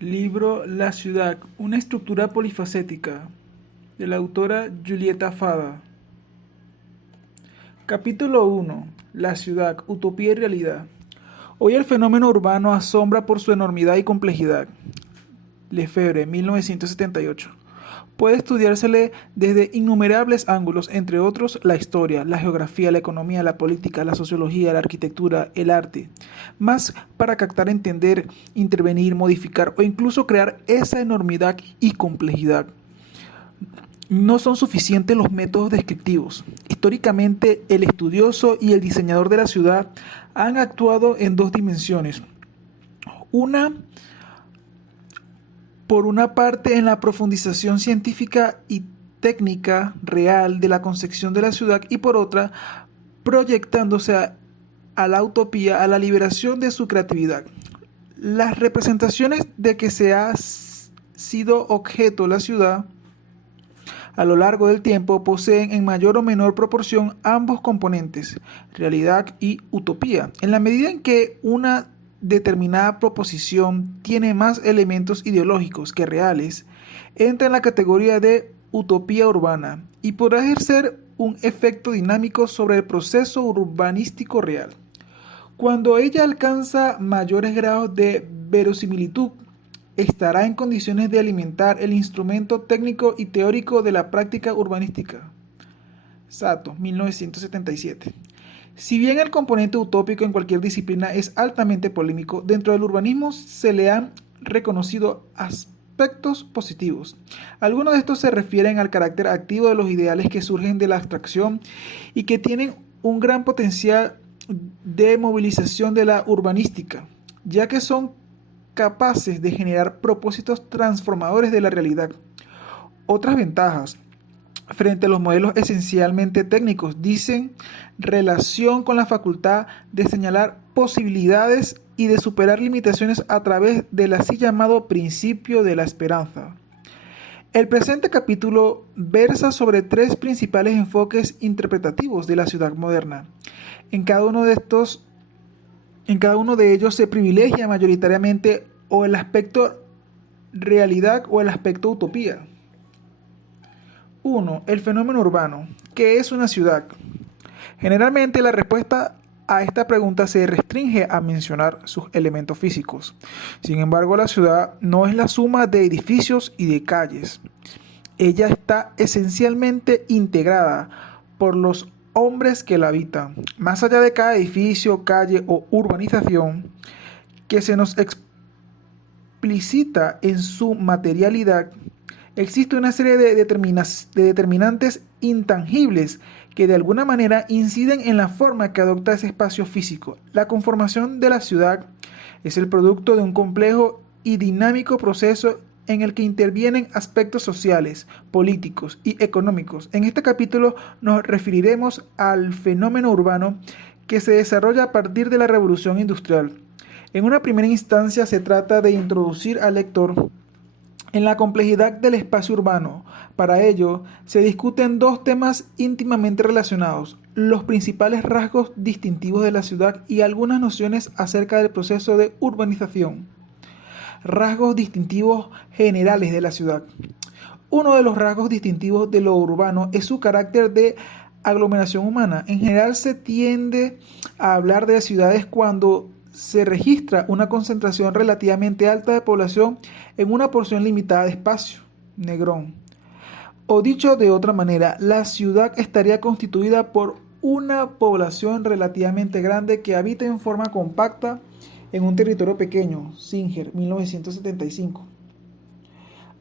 Libro La ciudad, una estructura polifacética, de la autora Julieta Fada. Capítulo 1. La ciudad, utopía y realidad. Hoy el fenómeno urbano asombra por su enormidad y complejidad. Lefebvre, 1978. Puede estudiársele desde innumerables ángulos, entre otros la historia, la geografía, la economía, la política, la sociología, la arquitectura, el arte, más para captar, entender, intervenir, modificar o incluso crear esa enormidad y complejidad. No son suficientes los métodos descriptivos. Históricamente, el estudioso y el diseñador de la ciudad han actuado en dos dimensiones. Una, por una parte, en la profundización científica y técnica real de la concepción de la ciudad, y por otra, proyectándose a la utopía, a la liberación de su creatividad. Las representaciones de que se ha sido objeto la ciudad a lo largo del tiempo poseen en mayor o menor proporción ambos componentes, realidad y utopía. En la medida en que una determinada proposición tiene más elementos ideológicos que reales, entra en la categoría de utopía urbana y podrá ejercer un efecto dinámico sobre el proceso urbanístico real. Cuando ella alcanza mayores grados de verosimilitud, estará en condiciones de alimentar el instrumento técnico y teórico de la práctica urbanística. Sato, 1977. Si bien el componente utópico en cualquier disciplina es altamente polémico, dentro del urbanismo se le han reconocido aspectos positivos. Algunos de estos se refieren al carácter activo de los ideales que surgen de la abstracción y que tienen un gran potencial de movilización de la urbanística, ya que son capaces de generar propósitos transformadores de la realidad. Otras ventajas frente a los modelos esencialmente técnicos dicen relación con la facultad de señalar posibilidades y de superar limitaciones a través del así llamado principio de la esperanza. El presente capítulo versa sobre tres principales enfoques interpretativos de la ciudad moderna. En cada uno de ellos se privilegia mayoritariamente o el aspecto realidad o el aspecto utopía. 1. El fenómeno urbano. ¿Qué es una ciudad? Generalmente la respuesta a esta pregunta se restringe a mencionar sus elementos físicos. Sin embargo, la ciudad no es la suma de edificios y de calles. Ella está esencialmente integrada por los hombres que la habitan. Más allá de cada edificio, calle o urbanización que se nos explicita en su materialidad, existe una serie de determinantes intangibles que de alguna manera inciden en la forma que adopta ese espacio físico. La conformación de la ciudad es el producto de un complejo y dinámico proceso en el que intervienen aspectos sociales, políticos y económicos. En este capítulo nos referiremos al fenómeno urbano que se desarrolla a partir de la Revolución Industrial. En una primera instancia se trata de introducir al lector en la complejidad del espacio urbano. Para ello, se discuten dos temas íntimamente relacionados: los principales rasgos distintivos de la ciudad y algunas nociones acerca del proceso de urbanización. Rasgos distintivos generales de la ciudad. Uno de los rasgos distintivos de lo urbano es su carácter de aglomeración humana. En general se tiende a hablar de ciudades cuando se registra una concentración relativamente alta de población en una porción limitada de espacio. Negrón. O dicho de otra manera, la ciudad estaría constituida por una población relativamente grande que habita en forma compacta en un territorio pequeño. Singer, 1975.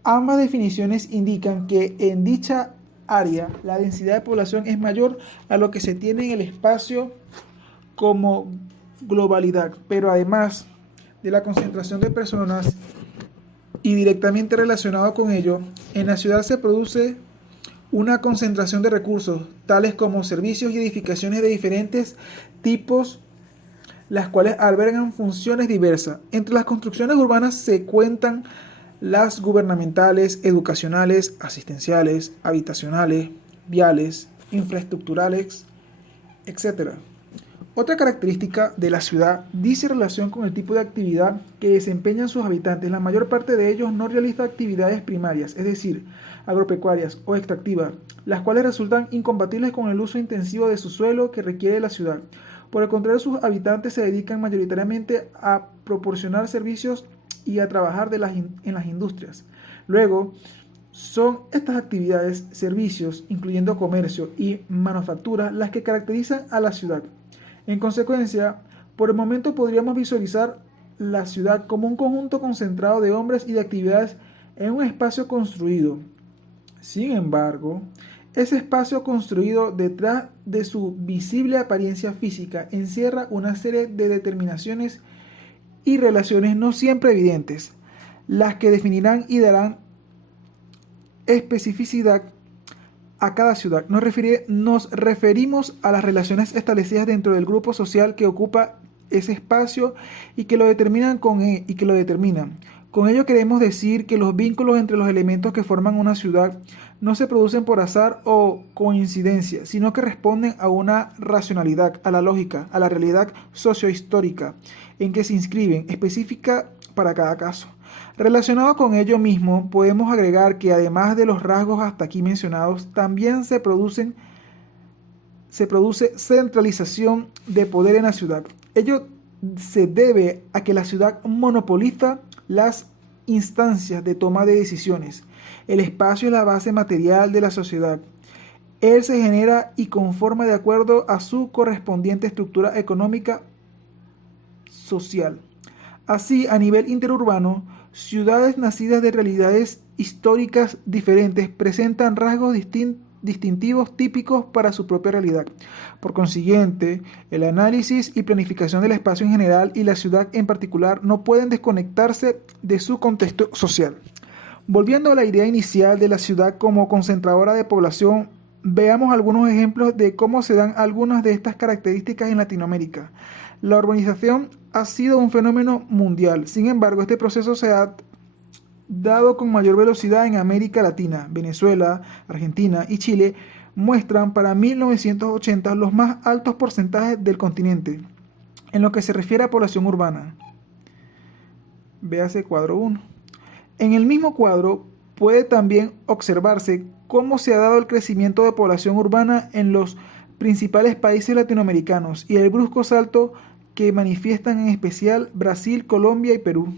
Ambas definiciones indican que en dicha área la densidad de población es mayor a lo que se tiene en el espacio como globalidad, pero además de la concentración de personas y directamente relacionado con ello, en la ciudad se produce una concentración de recursos, tales como servicios y edificaciones de diferentes tipos, las cuales albergan funciones diversas. Entre las construcciones urbanas se cuentan las gubernamentales, educacionales, asistenciales, habitacionales, viales, infraestructurales, etc. Otra característica de la ciudad dice relación con el tipo de actividad que desempeñan sus habitantes. La mayor parte de ellos no realiza actividades primarias, es decir, agropecuarias o extractivas, las cuales resultan incompatibles con el uso intensivo de su suelo que requiere la ciudad. Por el contrario, sus habitantes se dedican mayoritariamente a proporcionar servicios y a trabajar en las industrias. Luego, son estas actividades, servicios, incluyendo comercio y manufactura, las que caracterizan a la ciudad. En consecuencia, por el momento podríamos visualizar la ciudad como un conjunto concentrado de hombres y de actividades en un espacio construido. Sin embargo, ese espacio construido detrás de su visible apariencia física encierra una serie de determinaciones y relaciones no siempre evidentes, las que definirán y darán especificidad a cada ciudad. Nos referimos a las relaciones establecidas dentro del grupo social que ocupa ese espacio y que lo determinan. Con ello queremos decir que los vínculos entre los elementos que forman una ciudad no se producen por azar o coincidencia, sino que responden a una racionalidad, a la lógica, a la realidad sociohistórica en que se inscriben, específica para cada caso. Relacionado con ello mismo, podemos agregar que además de los rasgos hasta aquí mencionados, también se produce centralización de poder en la ciudad. Ello se debe a que la ciudad monopoliza las instancias de toma de decisiones. El espacio es la base material de la sociedad. Él se genera y conforma de acuerdo a su correspondiente estructura económica social. Así, a nivel interurbano, ciudades nacidas de realidades históricas diferentes presentan rasgos distintivos típicos para su propia realidad. Por consiguiente, el análisis y planificación del espacio en general y la ciudad en particular no pueden desconectarse de su contexto social. Volviendo a la idea inicial de la ciudad como concentradora de población, veamos algunos ejemplos de cómo se dan algunas de estas características en Latinoamérica. La urbanización ha sido un fenómeno mundial. Sin embargo, este proceso se ha dado con mayor velocidad en América Latina. Venezuela, Argentina y Chile muestran para 1980 los más altos porcentajes del continente en lo que se refiere a población urbana. Véase cuadro 1. En el mismo cuadro puede también observarse cómo se ha dado el crecimiento de población urbana en los principales países latinoamericanos y el brusco salto que manifiestan en especial Brasil, Colombia y Perú.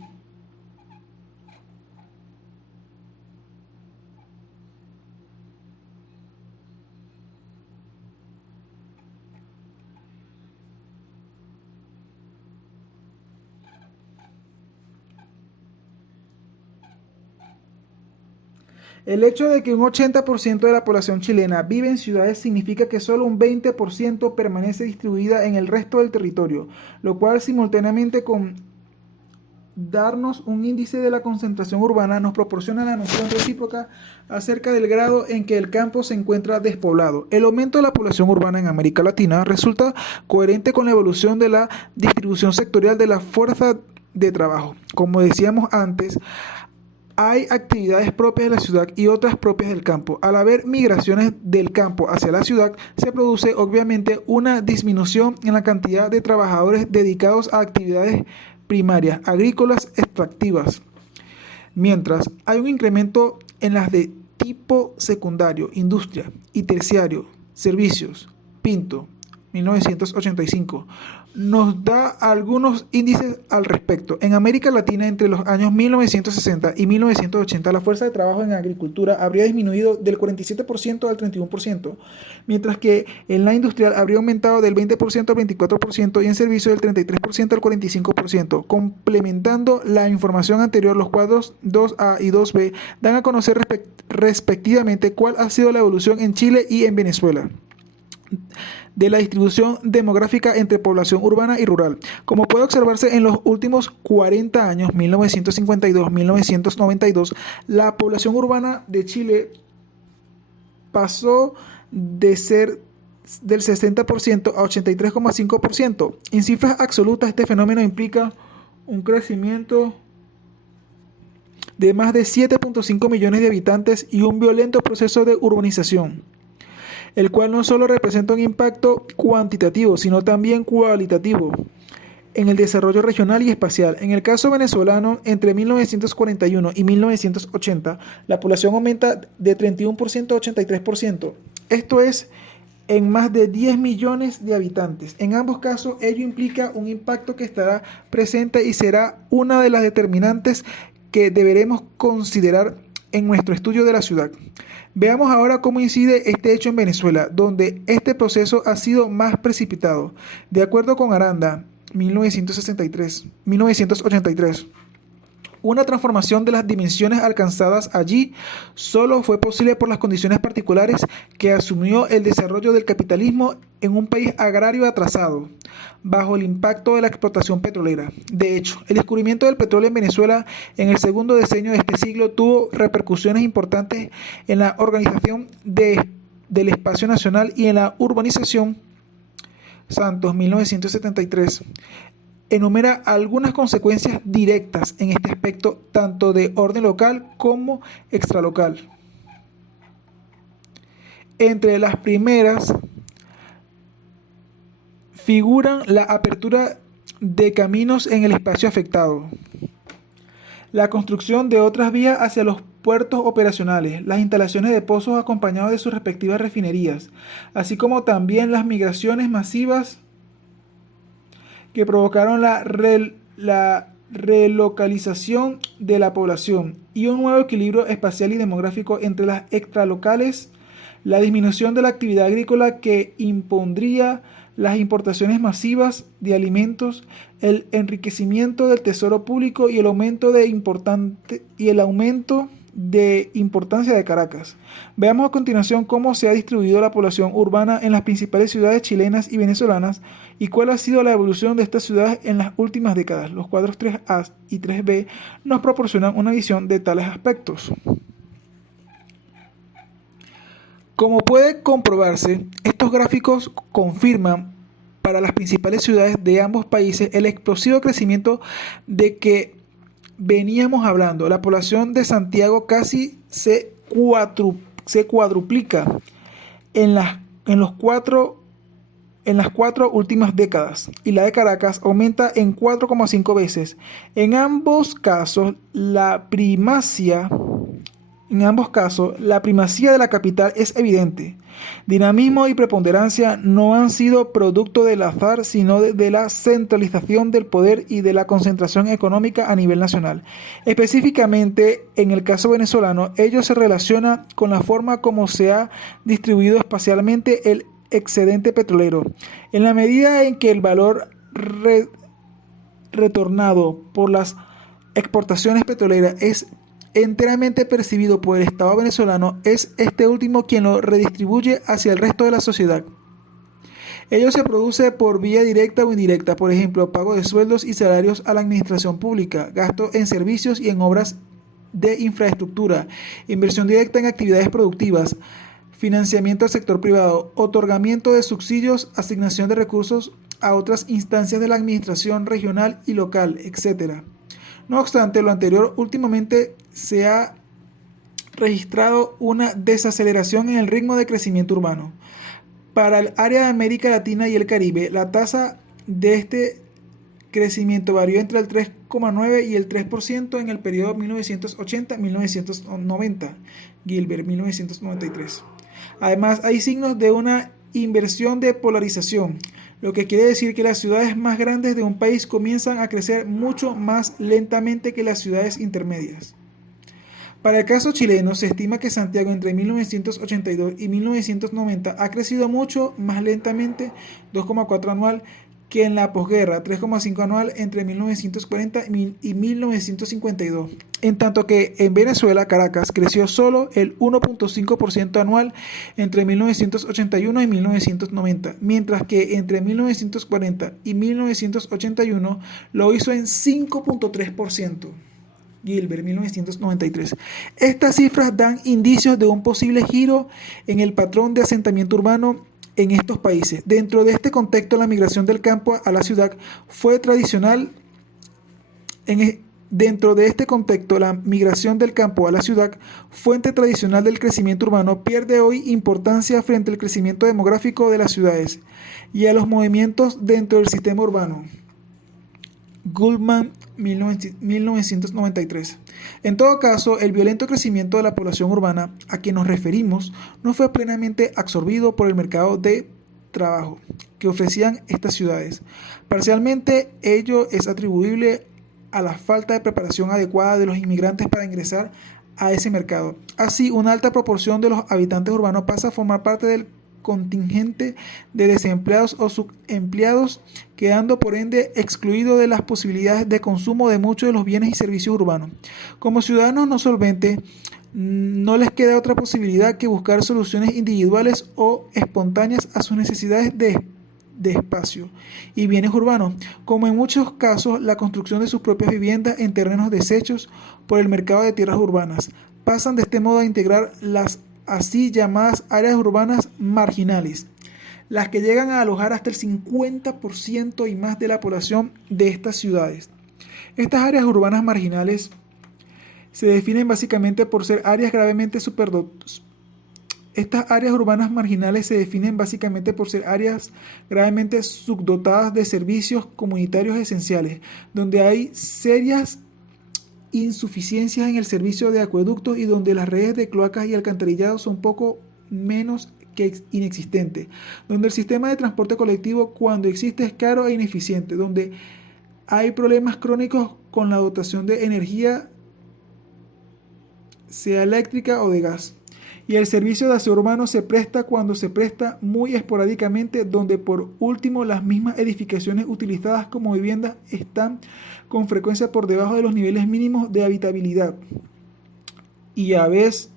El hecho de que un 80% de la población chilena vive en ciudades significa que solo un 20% permanece distribuida en el resto del territorio, lo cual simultáneamente con darnos un índice de la concentración urbana nos proporciona la noción recíproca acerca del grado en que el campo se encuentra despoblado. El aumento de la población urbana en América Latina resulta coherente con la evolución de la distribución sectorial de la fuerza de trabajo. Como decíamos antes, hay actividades propias de la ciudad y otras propias del campo. Al haber migraciones del campo hacia la ciudad, se produce obviamente una disminución en la cantidad de trabajadores dedicados a actividades primarias, agrícolas, extractivas, mientras hay un incremento en las de tipo secundario, industria, y terciario, servicios. Pinto, 1985, nos da algunos índices al respecto. En América Latina, entre los años 1960 y 1980, la fuerza de trabajo en agricultura habría disminuido del 47% al 31%, mientras que en la industrial habría aumentado del 20% al 24% y en servicio del 33% al 45%. Complementando la información anterior, los cuadros 2A y 2B dan a conocer respectivamente cuál ha sido la evolución en Chile y en Venezuela de la distribución demográfica entre población urbana y rural. Como puede observarse en los últimos 40 años, 1952-1992, la población urbana de Chile pasó de ser del 60% a 83,5%. En cifras absolutas, este fenómeno implica un crecimiento de más de 7.5 millones de habitantes y un violento proceso de urbanización. el cual no solo representa un impacto cuantitativo, sino también cualitativo en el desarrollo regional y espacial. En el caso venezolano, entre 1941 y 1980, la población aumenta de 31% a 83%. Esto es en más de 10 millones de habitantes. En ambos casos, ello implica un impacto que estará presente y será una de las determinantes que deberemos considerar en nuestro estudio de la ciudad. Veamos ahora cómo incide este hecho en Venezuela, donde este proceso ha sido más precipitado. De acuerdo con Aranda, 1983, una transformación de las dimensiones alcanzadas allí solo fue posible por las condiciones particulares que asumió el desarrollo del capitalismo en un país agrario atrasado, bajo el impacto de la explotación petrolera. De hecho, el descubrimiento del petróleo en Venezuela en el segundo decenio de este siglo tuvo repercusiones importantes en la organización del espacio nacional y en la urbanización. Santos, 1973, enumera algunas consecuencias directas en este aspecto, tanto de orden local como extralocal. Entre las primeras figuran la apertura de caminos en el espacio afectado, la construcción de otras vías hacia los puertos operacionales, las instalaciones de pozos acompañados de sus respectivas refinerías, así como también las migraciones masivas que provocaron la relocalización de la población y un nuevo equilibrio espacial y demográfico entre las extralocales, la disminución de la actividad agrícola que impondría las importaciones masivas de alimentos, el enriquecimiento del tesoro público y el aumento de importancia de Caracas. Veamos a continuación cómo se ha distribuido la población urbana en las principales ciudades chilenas y venezolanas y cuál ha sido la evolución de estas ciudades en las últimas décadas. Los cuadros 3A y 3B nos proporcionan una visión de tales aspectos. Como puede comprobarse, estos gráficos confirman para las principales ciudades de ambos países el explosivo crecimiento de que veníamos hablando. La población de Santiago casi se cuadruplica en las cuatro últimas décadas y la de Caracas aumenta en 4,5 veces. En ambos casos, la primacía de la capital es evidente. Dinamismo y preponderancia no han sido producto del azar, sino de la centralización del poder y de la concentración económica a nivel nacional. Específicamente, en el caso venezolano, ello se relaciona con la forma como se ha distribuido espacialmente el excedente petrolero. En la medida en que el valor retornado por las exportaciones petroleras es enteramente percibido por el Estado venezolano, es este último quien lo redistribuye hacia el resto de la sociedad. Ello se produce por vía directa o indirecta, por ejemplo, pago de sueldos y salarios a la administración pública, gasto en servicios y en obras de infraestructura, inversión directa en actividades productivas, financiamiento al sector privado, otorgamiento de subsidios, asignación de recursos a otras instancias de la administración regional y local, etc. No obstante lo anterior, últimamente se ha registrado una desaceleración en el ritmo de crecimiento urbano. Para el área de América Latina y el Caribe, la tasa de este crecimiento varió entre el 3,9 y el 3% en el periodo 1980-1990, Gilbert, 1993. Además, hay signos de una inversión de polarización, lo que quiere decir que las ciudades más grandes de un país comienzan a crecer mucho más lentamente que las ciudades intermedias. Para el caso chileno, se estima que Santiago entre 1982 y 1990 ha crecido mucho más lentamente, 2,4 anual, que en la posguerra, 3,5 anual entre 1940 y 1952. En tanto que en Venezuela, Caracas, creció solo el 1,5% anual entre 1981 y 1990, mientras que entre 1940 y 1981 lo hizo en 5,3%. Gilbert, 1993. Estas cifras dan indicios de un posible giro en el patrón de asentamiento urbano en estos países. Dentro de este contexto, la migración del campo a la ciudad fue tradicional Dentro de este contexto, la migración del campo a la ciudad, fuente tradicional del crecimiento urbano, pierde hoy importancia frente al crecimiento demográfico de las ciudades y a los movimientos dentro del sistema urbano. Goldman, 1993. En todo caso, el violento crecimiento de la población urbana a que nos referimos no fue plenamente absorbido por el mercado de trabajo que ofrecían estas ciudades. Parcialmente, ello es atribuible a la falta de preparación adecuada de los inmigrantes para ingresar a ese mercado. Así, una alta proporción de los habitantes urbanos pasa a formar parte del contingente de desempleados o subempleados, quedando por ende excluido de las posibilidades de consumo de muchos de los bienes y servicios urbanos. Como ciudadanos no solventes, no les queda otra posibilidad que buscar soluciones individuales o espontáneas a sus necesidades de espacio y bienes urbanos, como en muchos casos la construcción de sus propias viviendas en terrenos deshechos por el mercado de tierras urbanas. Pasan de este modo a integrar las así llamadas áreas urbanas marginales, las que llegan a alojar hasta el 50% y más de la población de estas ciudades. Estas áreas urbanas marginales se definen básicamente por ser áreas gravemente subdotadas de servicios comunitarios esenciales, donde hay serias insuficiencias en el servicio de acueductos y donde las redes de cloacas y alcantarillado son poco menos que inexistentes, donde el sistema de transporte colectivo, cuando existe, es caro e ineficiente, donde hay problemas crónicos con la dotación de energía, sea eléctrica o de gas. Y el servicio de aseo urbano se presta cuando se presta muy esporádicamente, donde por último las mismas edificaciones utilizadas como viviendas están con frecuencia por debajo de los niveles mínimos de habitabilidad y a veces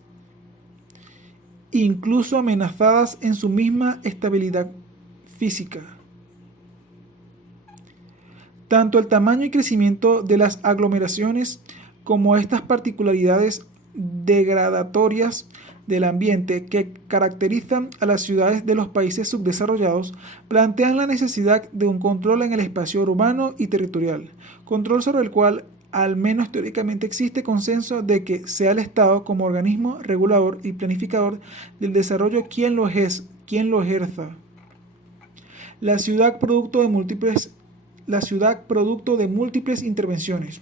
incluso amenazadas en su misma estabilidad física. Tanto el tamaño y crecimiento de las aglomeraciones como estas particularidades degradatorias del ambiente que caracterizan a las ciudades de los países subdesarrollados plantean la necesidad de un control en el espacio urbano y territorial, control sobre el cual al menos teóricamente existe consenso de que sea el Estado como organismo regulador y planificador del desarrollo quien lo ejerza. La ciudad producto de múltiples intervenciones.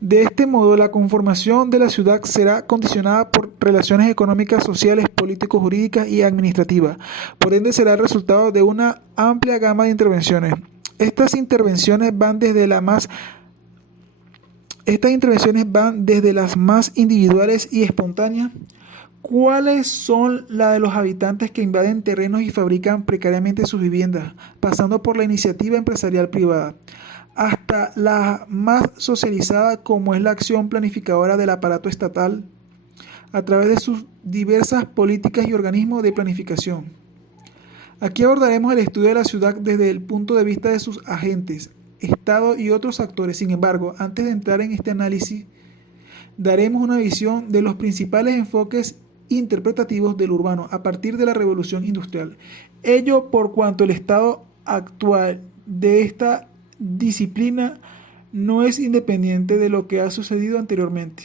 De este modo, la conformación de la ciudad será condicionada por relaciones económicas, sociales, político-jurídicas y administrativas. Por ende, será el resultado de una amplia gama de intervenciones. Estas intervenciones van desde las más individuales y espontáneas, ¿cuáles son las de los habitantes que invaden terrenos y fabrican precariamente sus viviendas, pasando por la iniciativa empresarial privada, hasta la más socializada como es la acción planificadora del aparato estatal a través de sus diversas políticas y organismos de planificación? Aquí abordaremos el estudio de la ciudad desde el punto de vista de sus agentes, Estado y otros actores. Sin embargo, antes de entrar en este análisis, daremos una visión de los principales enfoques interpretativos del urbano a partir de la revolución industrial. Ello por cuanto el estado actual de esta disciplina no es independiente de lo que ha sucedido anteriormente.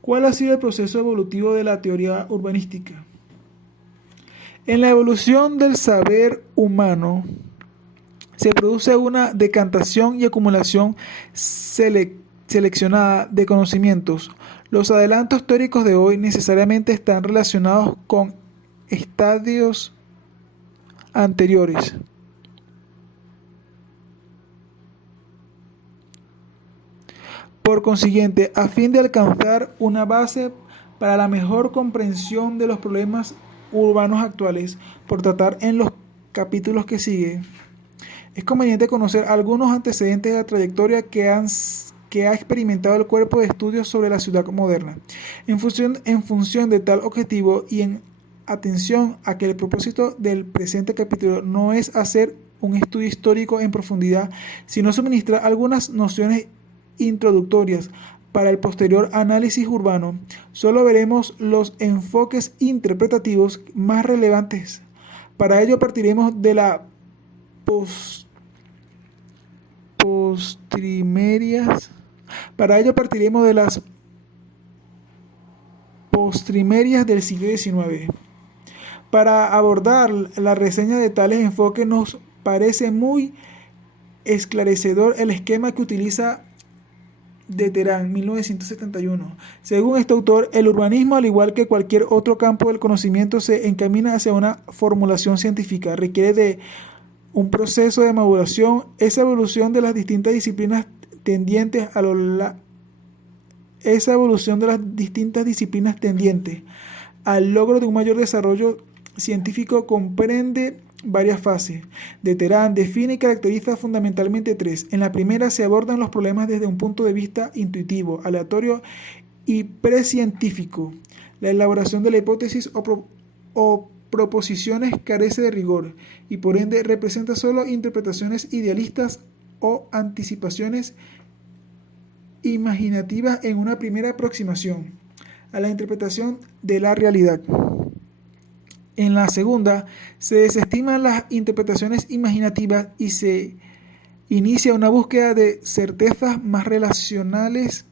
¿Cuál ha sido el proceso evolutivo de la teoría urbanística? En la evolución del saber humano se produce una decantación y acumulación seleccionada de conocimientos. Los adelantos teóricos de hoy necesariamente están relacionados con estadios anteriores. Por consiguiente, a fin de alcanzar una base para la mejor comprensión de los problemas urbanos actuales, por tratar en los capítulos que siguen, es conveniente conocer algunos antecedentes de la trayectoria que ha experimentado el cuerpo de estudios sobre la ciudad moderna. En función de tal objetivo y en atención a que el propósito del presente capítulo no es hacer un estudio histórico en profundidad, sino suministrar algunas nociones introductorias para el posterior análisis urbano, solo veremos los enfoques interpretativos más relevantes. Para ello partiremos de la Para ello partiremos de las postrimerias del siglo XIX. Para abordar la reseña de tales enfoques nos parece muy esclarecedor el esquema que utiliza de Terán, 1971. Según este autor, el urbanismo, al igual que cualquier otro campo del conocimiento, se encamina hacia una formulación científica. Requiere de un proceso de maduración, esa evolución de las distintas disciplinas tendientes al logro de un mayor desarrollo científico comprende varias fases. De Terán define y caracteriza fundamentalmente tres. En la primera se abordan los problemas desde un punto de vista intuitivo, aleatorio y precientífico. La elaboración de la hipótesis o proposiciones carece de rigor y por ende representa solo interpretaciones idealistas o anticipaciones imaginativas en una primera aproximación a la interpretación de la realidad. En la segunda, se desestiman las interpretaciones imaginativas y se inicia una búsqueda de certezas más racionales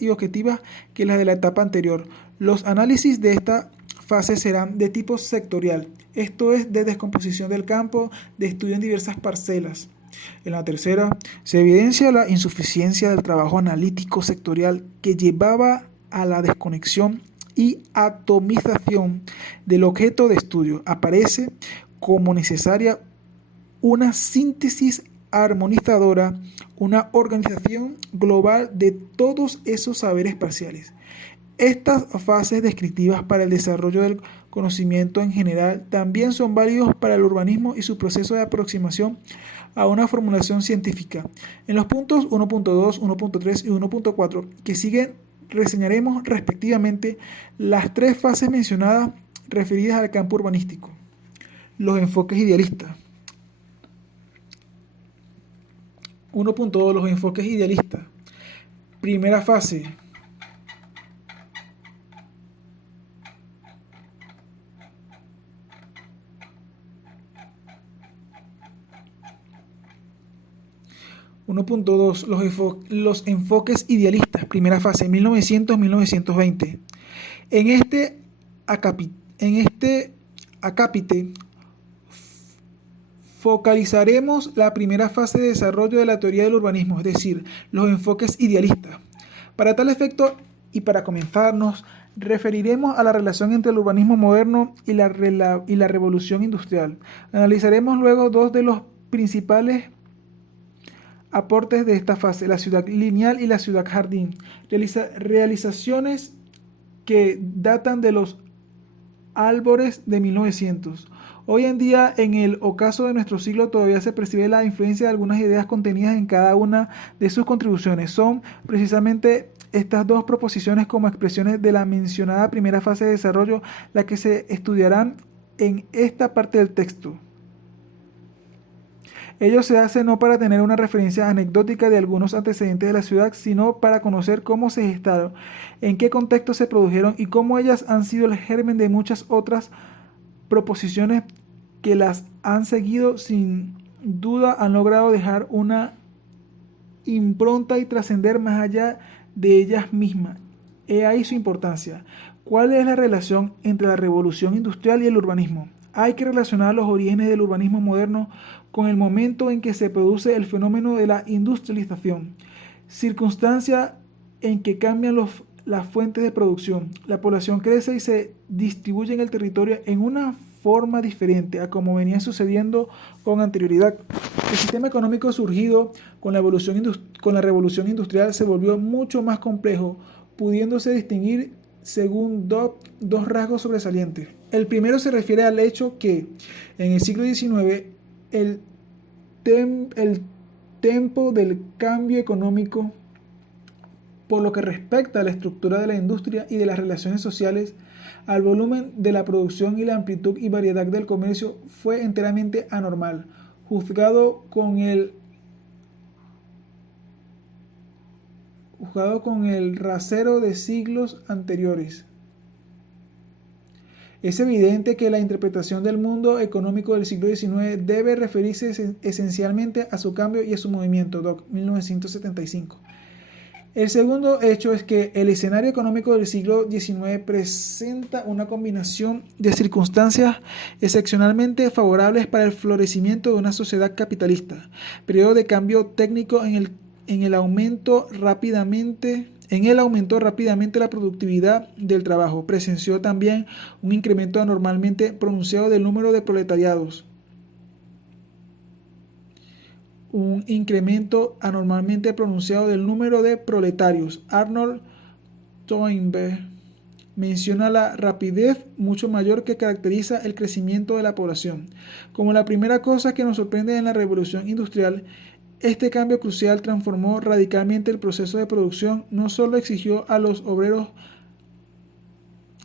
y objetivas que las de la etapa anterior. Los análisis de esta fase serán de tipo sectorial, esto es, de descomposición del campo de estudio en diversas parcelas. En la tercera, se evidencia la insuficiencia del trabajo analítico sectorial que llevaba a la desconexión y atomización del objeto de estudio. Aparece como necesaria una síntesis armonizadora, una organización global de todos esos saberes parciales. Estas fases descriptivas para el desarrollo del conocimiento en general también son válidos para el urbanismo y su proceso de aproximación a una formulación científica. En los puntos 1.2, 1.3 y 1.4 que siguen reseñaremos respectivamente las tres fases mencionadas referidas al campo urbanístico. Los enfoques idealistas. 1.2 Los enfoques idealistas. Primera fase. Los enfoques idealistas, primera fase, 1900-1920. En este acápite focalizaremos la primera fase de desarrollo de la teoría del urbanismo, es decir, los enfoques idealistas. Para tal efecto y para comenzar, nos referiremos a la relación entre el urbanismo moderno y la revolución industrial. Analizaremos luego dos de los principales aportes de esta fase, la ciudad lineal y la ciudad jardín, realizaciones que datan de los albores de 1900. Hoy en día, en el ocaso de nuestro siglo, todavía se percibe la influencia de algunas ideas contenidas en cada una de sus contribuciones. Son precisamente estas dos proposiciones como expresiones de la mencionada primera fase de desarrollo las que se estudiarán en esta parte del texto. Ello se hace no para tener una referencia anecdótica de algunos antecedentes de la ciudad, sino para conocer cómo se gestaron, en qué contexto se produjeron y cómo ellas han sido el germen de muchas otras proposiciones que las han seguido. Sin duda han logrado dejar una impronta y trascender más allá de ellas mismas. He ahí su importancia. ¿Cuál es la relación entre la revolución industrial y el urbanismo? Hay que relacionar los orígenes del urbanismo moderno con el momento en que se produce el fenómeno de la industrialización, circunstancia en que cambian las fuentes de producción. La población crece y se distribuye en el territorio en una forma diferente a como venía sucediendo con anterioridad. El sistema económico surgido con la revolución industrial se volvió mucho más complejo, pudiéndose distinguir según dos rasgos sobresalientes. El primero se refiere al hecho que en el siglo XIX el tempo del cambio económico, por lo que respecta a la estructura de la industria y de las relaciones sociales, al volumen de la producción y la amplitud y variedad del comercio, fue enteramente anormal, juzgado con el rasero de siglos anteriores. Es evidente que la interpretación del mundo económico del siglo XIX debe referirse esencialmente a su cambio y a su movimiento, Doc, 1975. El segundo hecho es que el escenario económico del siglo XIX presenta una combinación de circunstancias excepcionalmente favorables para el florecimiento de una sociedad capitalista, periodo de cambio técnico en el aumentó rápidamente la productividad del trabajo. Presenció también un incremento anormalmente pronunciado del número de proletariados. Un incremento anormalmente pronunciado del número de proletarios. Arnold Toynbee menciona la rapidez mucho mayor que caracteriza el crecimiento de la población. Como la primera cosa que nos sorprende en la revolución industrial, este cambio crucial transformó radicalmente el proceso de producción. No solo exigió a los obreros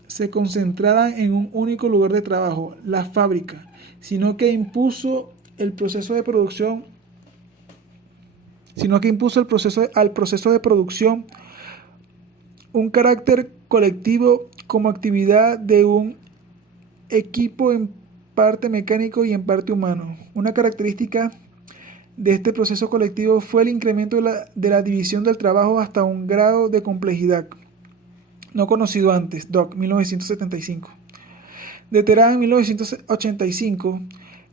se concentraran en un único lugar de trabajo, la fábrica, sino que impuso al proceso de producción un carácter colectivo como actividad de un equipo en parte mecánico y en parte humano. Una característica de este proceso colectivo fue el incremento de la división del trabajo hasta un grado de complejidad no conocido antes, Doc, 1975. De Terán, en 1985,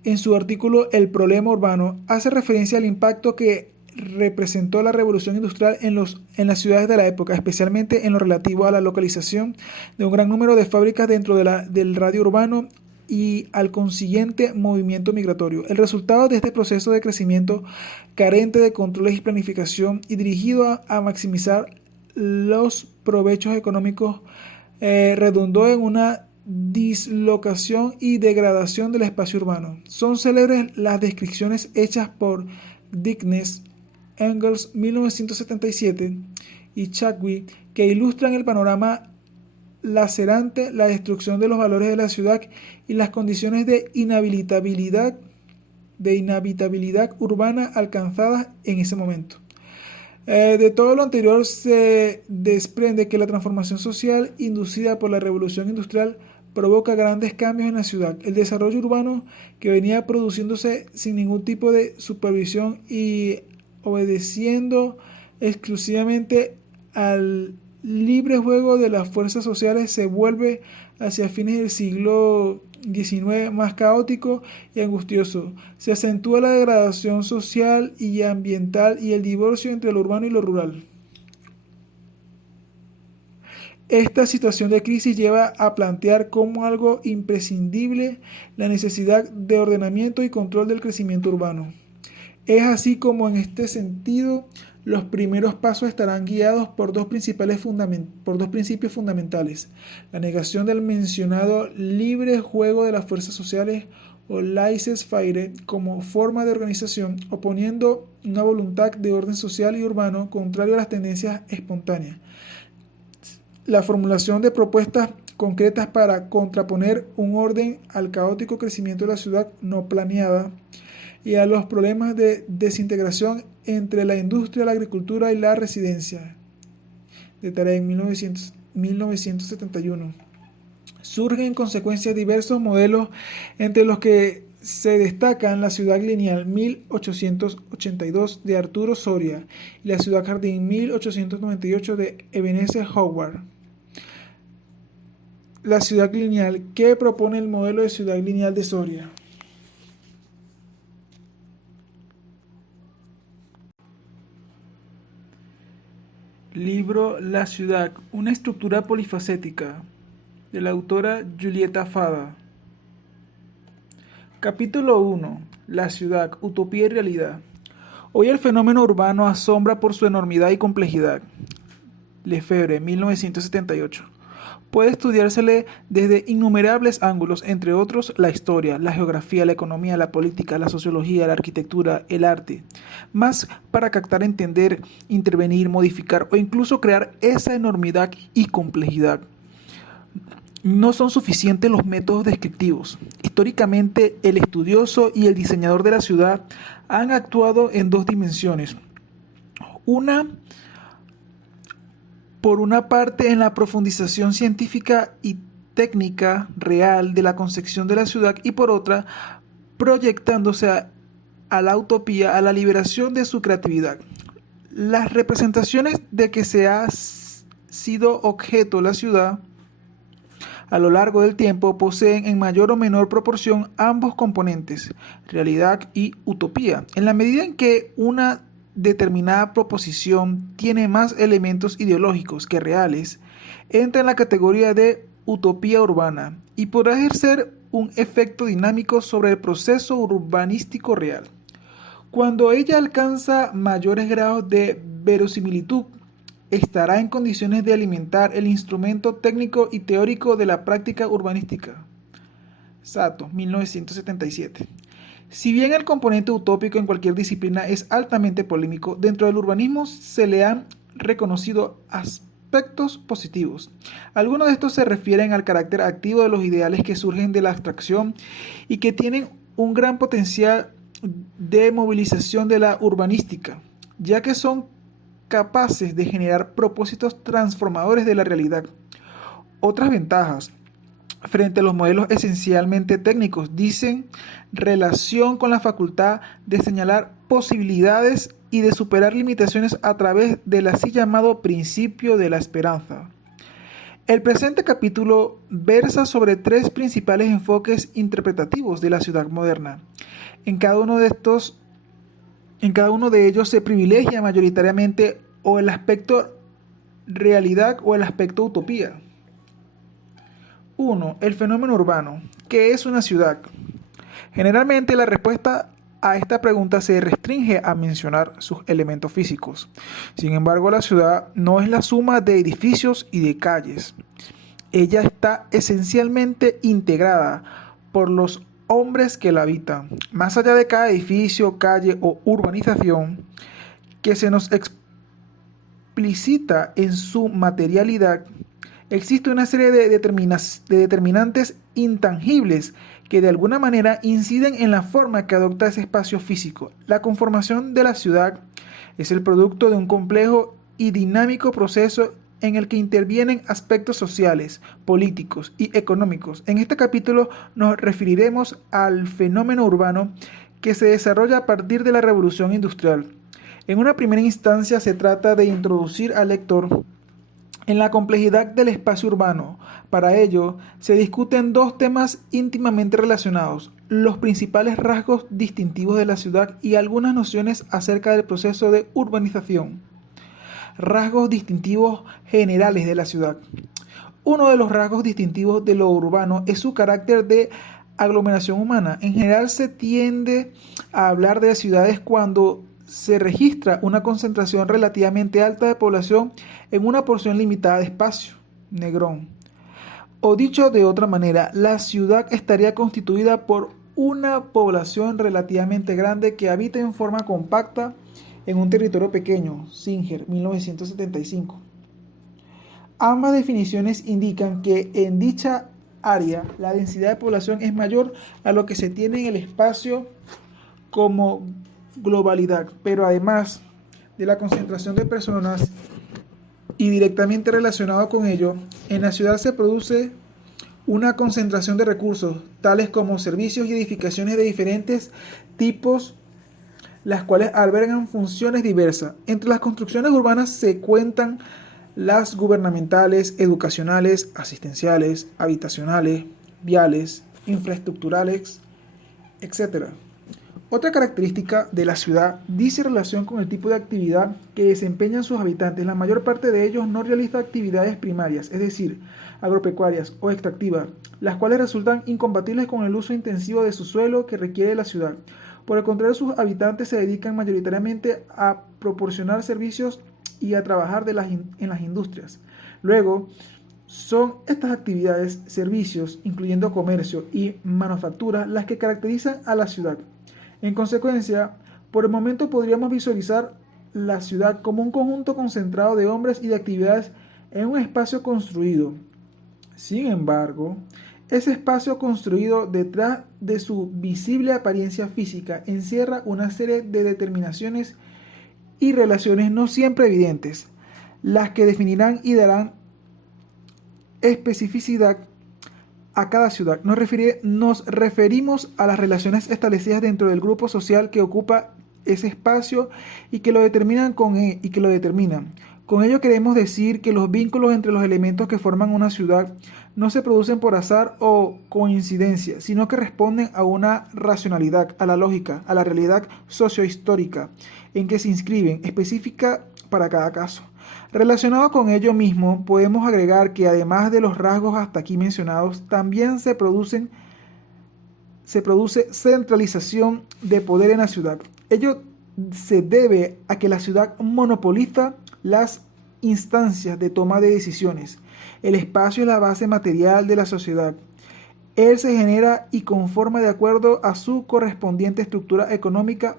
en su artículo El problema urbano, hace referencia al impacto que representó la revolución industrial en las ciudades de la época, especialmente en lo relativo a la localización de un gran número de fábricas dentro del radio urbano y al consiguiente movimiento migratorio. El resultado de este proceso de crecimiento carente de controles y planificación y dirigido a maximizar los provechos económicos redundó en una dislocación y degradación del espacio urbano. Son célebres las descripciones hechas por Dickens, Engels, 1977, y Chadwick, que ilustran el panorama lacerante, la destrucción de los valores de la ciudad y las condiciones de inhabitabilidad urbana alcanzadas en ese momento. De todo lo anterior se desprende que la transformación social inducida por la revolución industrial provoca grandes cambios en la ciudad. El desarrollo urbano, que venía produciéndose sin ningún tipo de supervisión y obedeciendo exclusivamente al libre juego de las fuerzas sociales, se vuelve hacia fines del siglo XIX más caótico y angustioso. Se acentúa la degradación social y ambiental y el divorcio entre lo urbano y lo rural. Esta situación de crisis lleva a plantear como algo imprescindible la necesidad de ordenamiento y control del crecimiento urbano. Es así como en este sentido los primeros pasos estarán guiados por dos principios fundamentales: la negación del mencionado libre juego de las fuerzas sociales o laissez-faire como forma de organización, oponiendo una voluntad de orden social y urbano contrario a las tendencias espontáneas. La formulación de propuestas concretas para contraponer un orden al caótico crecimiento de la ciudad no planeada y a los problemas de desintegración entre la industria, la agricultura y la residencia. De Tarek, 1971. Surgen en consecuencia diversos modelos, entre los que se destacan la ciudad lineal 1882 de Arturo Soria y la ciudad jardín 1898 de Ebenezer Howard. La ciudad lineal. ¿Qué propone el modelo de ciudad lineal de Soria? Libro La ciudad, una estructura polifacética, de la autora Giulietta Fada. Capítulo 1. La ciudad, utopía y realidad. Hoy el fenómeno urbano asombra por su enormidad y complejidad. Lefebvre, 1978. Puede estudiársele desde innumerables ángulos, entre otros la historia, la geografía, la economía, la política, la sociología, la arquitectura, el arte. Más para captar, entender, intervenir, modificar o incluso crear esa enormidad y complejidad. No son suficientes los métodos descriptivos. Históricamente, el estudioso y el diseñador de la ciudad han actuado en dos dimensiones. Por una parte, en la profundización científica y técnica real de la concepción de la ciudad y por otra, proyectándose a la utopía, a la liberación de su creatividad. Las representaciones de que se ha sido objeto la ciudad a lo largo del tiempo poseen en mayor o menor proporción ambos componentes, realidad y utopía. En la medida en que una determinada proposición tiene más elementos ideológicos que reales, entra en la categoría de utopía urbana y podrá ejercer un efecto dinámico sobre el proceso urbanístico real. Cuando ella alcanza mayores grados de verosimilitud, estará en condiciones de alimentar el instrumento técnico y teórico de la práctica urbanística. Sato, 1977. Si bien el componente utópico en cualquier disciplina es altamente polémico, dentro del urbanismo se le han reconocido aspectos positivos. Algunos de estos se refieren al carácter activo de los ideales que surgen de la abstracción y que tienen un gran potencial de movilización de la urbanística, ya que son capaces de generar propósitos transformadores de la realidad. Otras ventajas frente a los modelos esencialmente técnicos dicen relación con la facultad de señalar posibilidades y de superar limitaciones a través del así llamado principio de la esperanza. El presente capítulo versa sobre tres principales enfoques interpretativos de la ciudad moderna. En cada uno de ellos se privilegia mayoritariamente o el aspecto realidad o el aspecto utopía. 1. El fenómeno urbano. ¿Qué es una ciudad? Generalmente la respuesta a esta pregunta se restringe a mencionar sus elementos físicos. Sin embargo, la ciudad no es la suma de edificios y de calles. Ella está esencialmente integrada por los hombres que la habitan. Más allá de cada edificio, calle o urbanización que se nos explicita en su materialidad, existe una serie de determinantes intangibles que de alguna manera inciden en la forma que adopta ese espacio físico. La conformación de la ciudad es el producto de un complejo y dinámico proceso en el que intervienen aspectos sociales, políticos y económicos. En este capítulo nos referiremos al fenómeno urbano que se desarrolla a partir de la Revolución Industrial. En una primera instancia se trata de introducir al lector en la complejidad del espacio urbano. Para ello, se discuten dos temas íntimamente relacionados: los principales rasgos distintivos de la ciudad y algunas nociones acerca del proceso de urbanización. Rasgos distintivos generales de la ciudad. Uno de los rasgos distintivos de lo urbano es su carácter de aglomeración humana. En general se tiende a hablar de ciudades cuando se registra una concentración relativamente alta de población en una porción limitada de espacio, Negrón. O dicho de otra manera, la ciudad estaría constituida por una población relativamente grande que habita en forma compacta en un territorio pequeño, Singer, 1975. Ambas definiciones indican que en dicha área la densidad de población es mayor a lo que se tiene en el espacio como globalidad, pero además de la concentración de personas y directamente relacionado con ello, en la ciudad se produce una concentración de recursos, tales como servicios y edificaciones de diferentes tipos, las cuales albergan funciones diversas. Entre las construcciones urbanas se cuentan las gubernamentales, educacionales, asistenciales, habitacionales, viales, infraestructurales, etc. Otra característica de la ciudad dice relación con el tipo de actividad que desempeñan sus habitantes. La mayor parte de ellos no realiza actividades primarias, es decir, agropecuarias o extractivas, las cuales resultan incompatibles con el uso intensivo de su suelo que requiere la ciudad. Por el contrario, sus habitantes se dedican mayoritariamente a proporcionar servicios y a trabajar en las industrias. Luego, son estas actividades, servicios, incluyendo comercio y manufactura, las que caracterizan a la ciudad. En consecuencia, por el momento podríamos visualizar la ciudad como un conjunto concentrado de hombres y de actividades en un espacio construido. Sin embargo, ese espacio construido detrás de su visible apariencia física encierra una serie de determinaciones y relaciones no siempre evidentes, las que definirán y darán especificidad a cada ciudad. Nos referimos a las relaciones establecidas dentro del grupo social que ocupa ese espacio y que lo determinan y que lo determinan. Con ello queremos decir que los vínculos entre los elementos que forman una ciudad no se producen por azar o coincidencia, sino que responden a una racionalidad, a la lógica, a la realidad sociohistórica en que se inscriben, específica para cada caso. Relacionado con ello mismo, podemos agregar que además de los rasgos hasta aquí mencionados, también se produce centralización de poder en la ciudad. Ello se debe a que la ciudad monopoliza las instancias de toma de decisiones. El espacio es la base material de la sociedad. Él se genera y conforma de acuerdo a su correspondiente estructura económica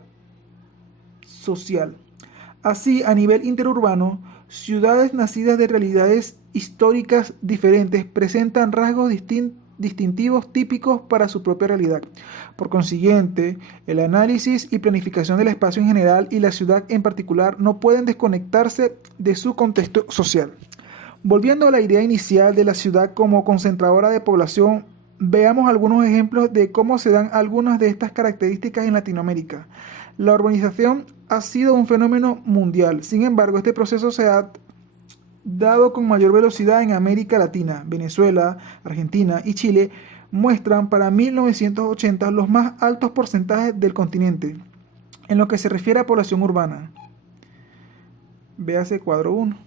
social. Así, a nivel interurbano, ciudades nacidas de realidades históricas diferentes presentan rasgos distintivos típicos para su propia realidad. Por consiguiente, el análisis y planificación del espacio en general y la ciudad en particular no pueden desconectarse de su contexto social. Volviendo a la idea inicial de la ciudad como concentradora de población, veamos algunos ejemplos de cómo se dan algunas de estas características en Latinoamérica. La urbanización ha sido un fenómeno mundial. Sin embargo, este proceso se ha dado con mayor velocidad en América Latina. Venezuela, Argentina y Chile muestran para 1980 los más altos porcentajes del continente en lo que se refiere a población urbana. Véase cuadro 1.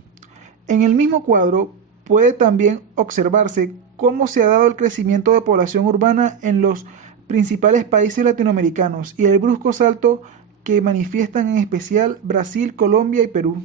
En el mismo cuadro puede también observarse cómo se ha dado el crecimiento de población urbana en los principales países latinoamericanos y el brusco salto que manifiestan en especial Brasil, Colombia y Perú.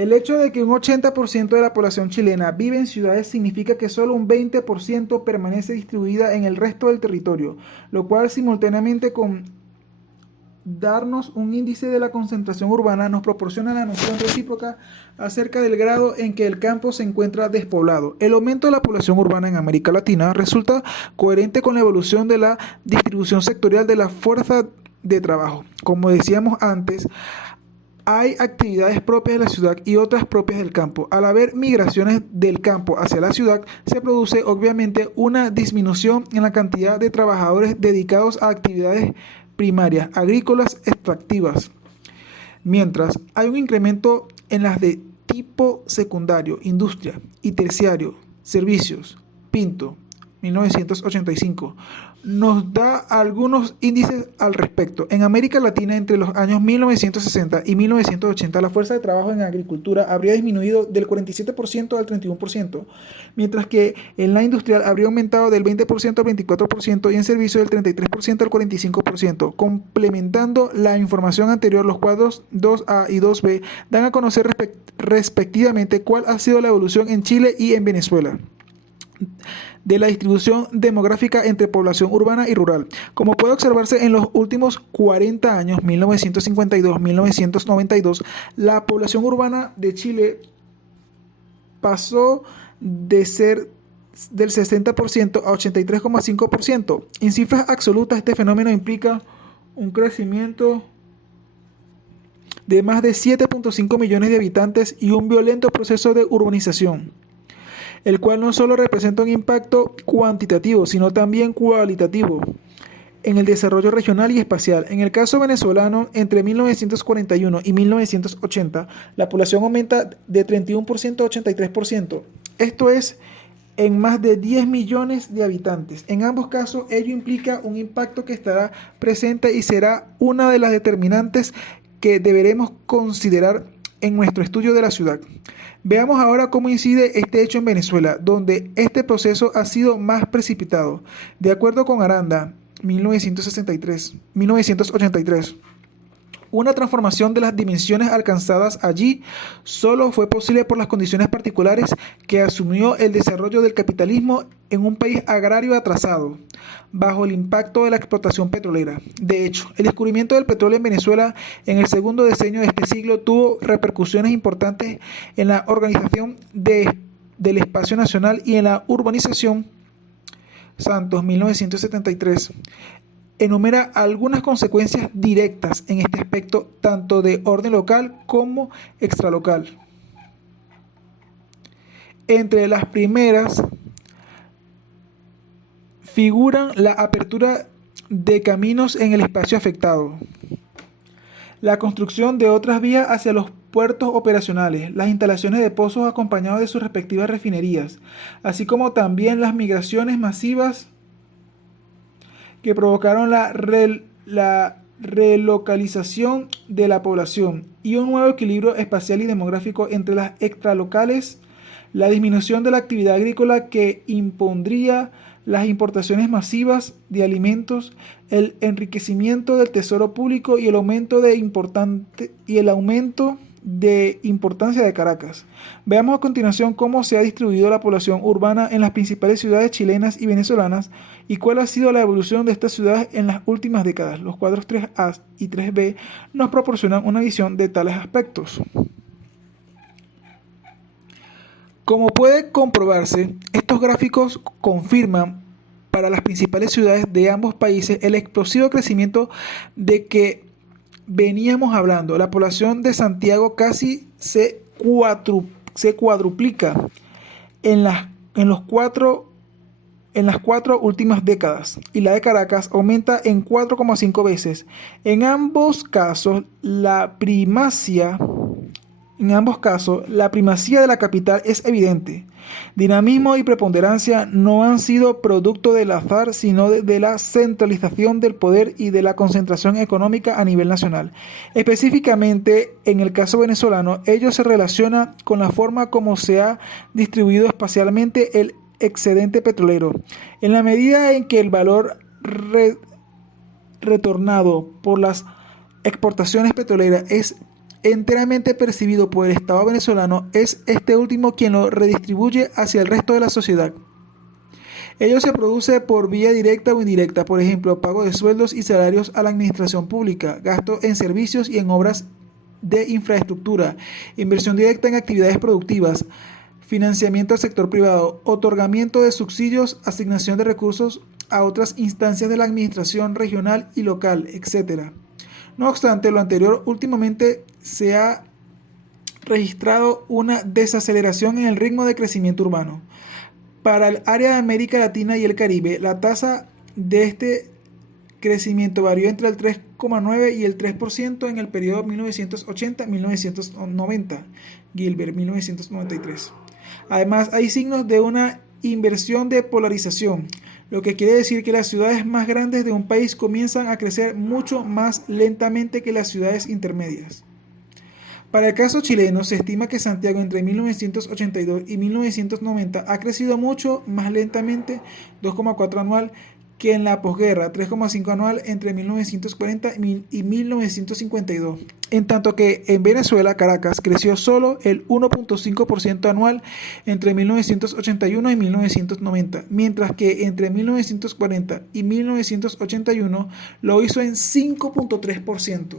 El hecho de que un 80% de la población chilena vive en ciudades significa que solo un 20% permanece distribuida en el resto del territorio, lo cual simultáneamente con darnos un índice de la concentración urbana nos proporciona la noción recíproca acerca del grado en que el campo se encuentra despoblado. El aumento de la población urbana en América Latina resulta coherente con la evolución de la distribución sectorial de la fuerza de trabajo. Como decíamos antes, hay actividades propias de la ciudad y otras propias del campo. Al haber migraciones del campo hacia la ciudad, se produce obviamente una disminución en la cantidad de trabajadores dedicados a actividades primarias, agrícolas, extractivas, mientras hay un incremento en las de tipo secundario, industria, y terciario, servicios. Pinto, 1985, nos da algunos índices al respecto. En América Latina, entre los años 1960 y 1980, la fuerza de trabajo en agricultura habría disminuido del 47% al 31%, mientras que en la industrial habría aumentado del 20% al 24% y en servicio del 33% al 45%. Complementando la información anterior, los cuadros 2A y 2B dan a conocer respectivamente cuál ha sido la evolución en Chile y en Venezuela de la distribución demográfica entre población urbana y rural. Como puede observarse en los últimos 40 años, 1952-1992, la población urbana de Chile pasó de ser del 60% a 83,5%. En cifras absolutas, este fenómeno implica un crecimiento de más de 7.5 millones de habitantes y un violento proceso de urbanización, el cual no solo representa un impacto cuantitativo, sino también cualitativo en el desarrollo regional y espacial. En el caso venezolano, entre 1941 y 1980, la población aumenta de 31% a 83%. Esto es en más de 10 millones de habitantes. En ambos casos, ello implica un impacto que estará presente y será una de las determinantes que deberemos considerar en nuestro estudio de la ciudad. Veamos ahora cómo incide este hecho en Venezuela, donde este proceso ha sido más precipitado. De acuerdo con Aranda, 1983, una transformación de las dimensiones alcanzadas allí solo fue posible por las condiciones particulares que asumió el desarrollo del capitalismo en un país agrario atrasado, bajo el impacto de la explotación petrolera. De hecho, el descubrimiento del petróleo en Venezuela en el segundo decenio de este siglo tuvo repercusiones importantes en la organización de del espacio nacional y en la urbanización, Santos, 1973, enumera algunas consecuencias directas en este aspecto, tanto de orden local como extralocal. Entre las primeras figuran la apertura de caminos en el espacio afectado, la construcción de otras vías hacia los puertos operacionales, las instalaciones de pozos acompañados de sus respectivas refinerías, así como también las migraciones masivas que provocaron la relocalización de la población y un nuevo equilibrio espacial y demográfico entre las extralocales, la disminución de la actividad agrícola que impondría las importaciones masivas de alimentos, el enriquecimiento del tesoro público y el aumento de importancia de Caracas. Veamos a continuación cómo se ha distribuido la población urbana en las principales ciudades chilenas y venezolanas y cuál ha sido la evolución de estas ciudades en las últimas décadas. Los cuadros 3A y 3B nos proporcionan una visión de tales aspectos. Como puede comprobarse, estos gráficos confirman para las principales ciudades de ambos países el explosivo crecimiento de que veníamos hablando. La población de Santiago casi se cuadruplica en las cuatro últimas décadas y la de Caracas aumenta en 4,5 veces. En ambos casos, la primacía de la capital es evidente. Dinamismo y preponderancia no han sido producto del azar, sino de la centralización del poder y de la concentración económica a nivel nacional. Específicamente, en el caso venezolano, ello se relaciona con la forma como se ha distribuido espacialmente el excedente petrolero. En la medida en que el valor retornado por las exportaciones petroleras es enteramente percibido por el Estado venezolano, es este último quien lo redistribuye hacia el resto de la sociedad. Ello se produce por vía directa o indirecta, por ejemplo, pago de sueldos y salarios a la administración pública, gasto en servicios y en obras de infraestructura, inversión directa en actividades productivas, financiamiento al sector privado, otorgamiento de subsidios, asignación de recursos a otras instancias de la administración regional y local, etc. No obstante lo anterior, últimamente se ha registrado una desaceleración en el ritmo de crecimiento urbano. Para el área de América Latina y el Caribe, la tasa de este crecimiento varió entre el 3,9 y el 3% en el periodo 1980-1990, Gilbert, 1993. Además, hay signos de una inversión de polarización, lo que quiere decir que las ciudades más grandes de un país comienzan a crecer mucho más lentamente que las ciudades intermedias. Para el caso chileno, se estima que Santiago entre 1982 y 1990 ha crecido mucho más lentamente, 2,4 anual, que en la posguerra, 3,5 anual entre 1940 y 1952. En tanto que en Venezuela, Caracas, creció solo el 1,5% anual entre 1981 y 1990, mientras que entre 1940 y 1981 lo hizo en 5,3%.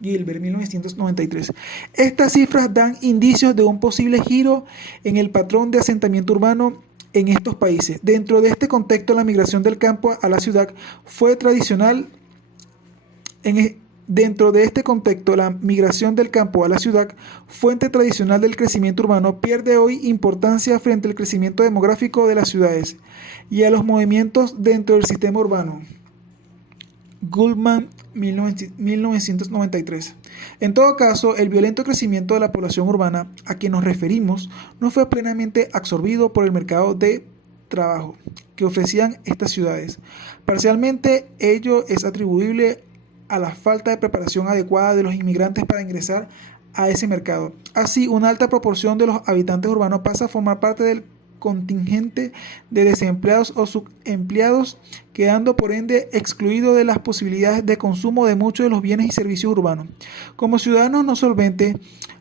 Gilbert, 1993. Estas cifras dan indicios de un posible giro en el patrón de asentamiento urbano en estos países. Dentro de este contexto, la migración del campo a la ciudad fue tradicional. Dentro de este contexto, la migración del campo a la ciudad, fuente tradicional del crecimiento urbano, pierde hoy importancia frente al crecimiento demográfico de las ciudades y a los movimientos dentro del sistema urbano. Goldman, 1993. En todo caso, el violento crecimiento de la población urbana a que nos referimos no fue plenamente absorbido por el mercado de trabajo que ofrecían estas ciudades. Parcialmente, ello es atribuible a la falta de preparación adecuada de los inmigrantes para ingresar a ese mercado. Así, una alta proporción de los habitantes urbanos pasa a formar parte del contingente de desempleados o subempleados, quedando por ende excluido de las posibilidades de consumo de muchos de los bienes y servicios urbanos. Como ciudadanos no solventes,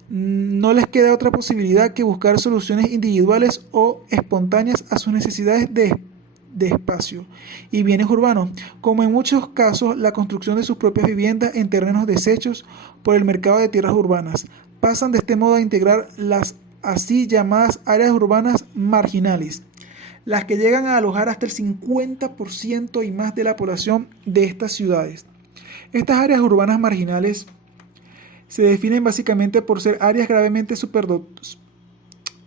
no les queda otra posibilidad que buscar soluciones individuales o espontáneas a sus necesidades de espacio y bienes urbanos, como en muchos casos la construcción de sus propias viviendas en terrenos deshechos por el mercado de tierras urbanas. Pasan de este modo a integrar las así llamadas áreas urbanas marginales, las que llegan a alojar hasta el 50% y más de la población de estas ciudades. Estas áreas urbanas marginales se definen básicamente por ser áreas gravemente superdotadas.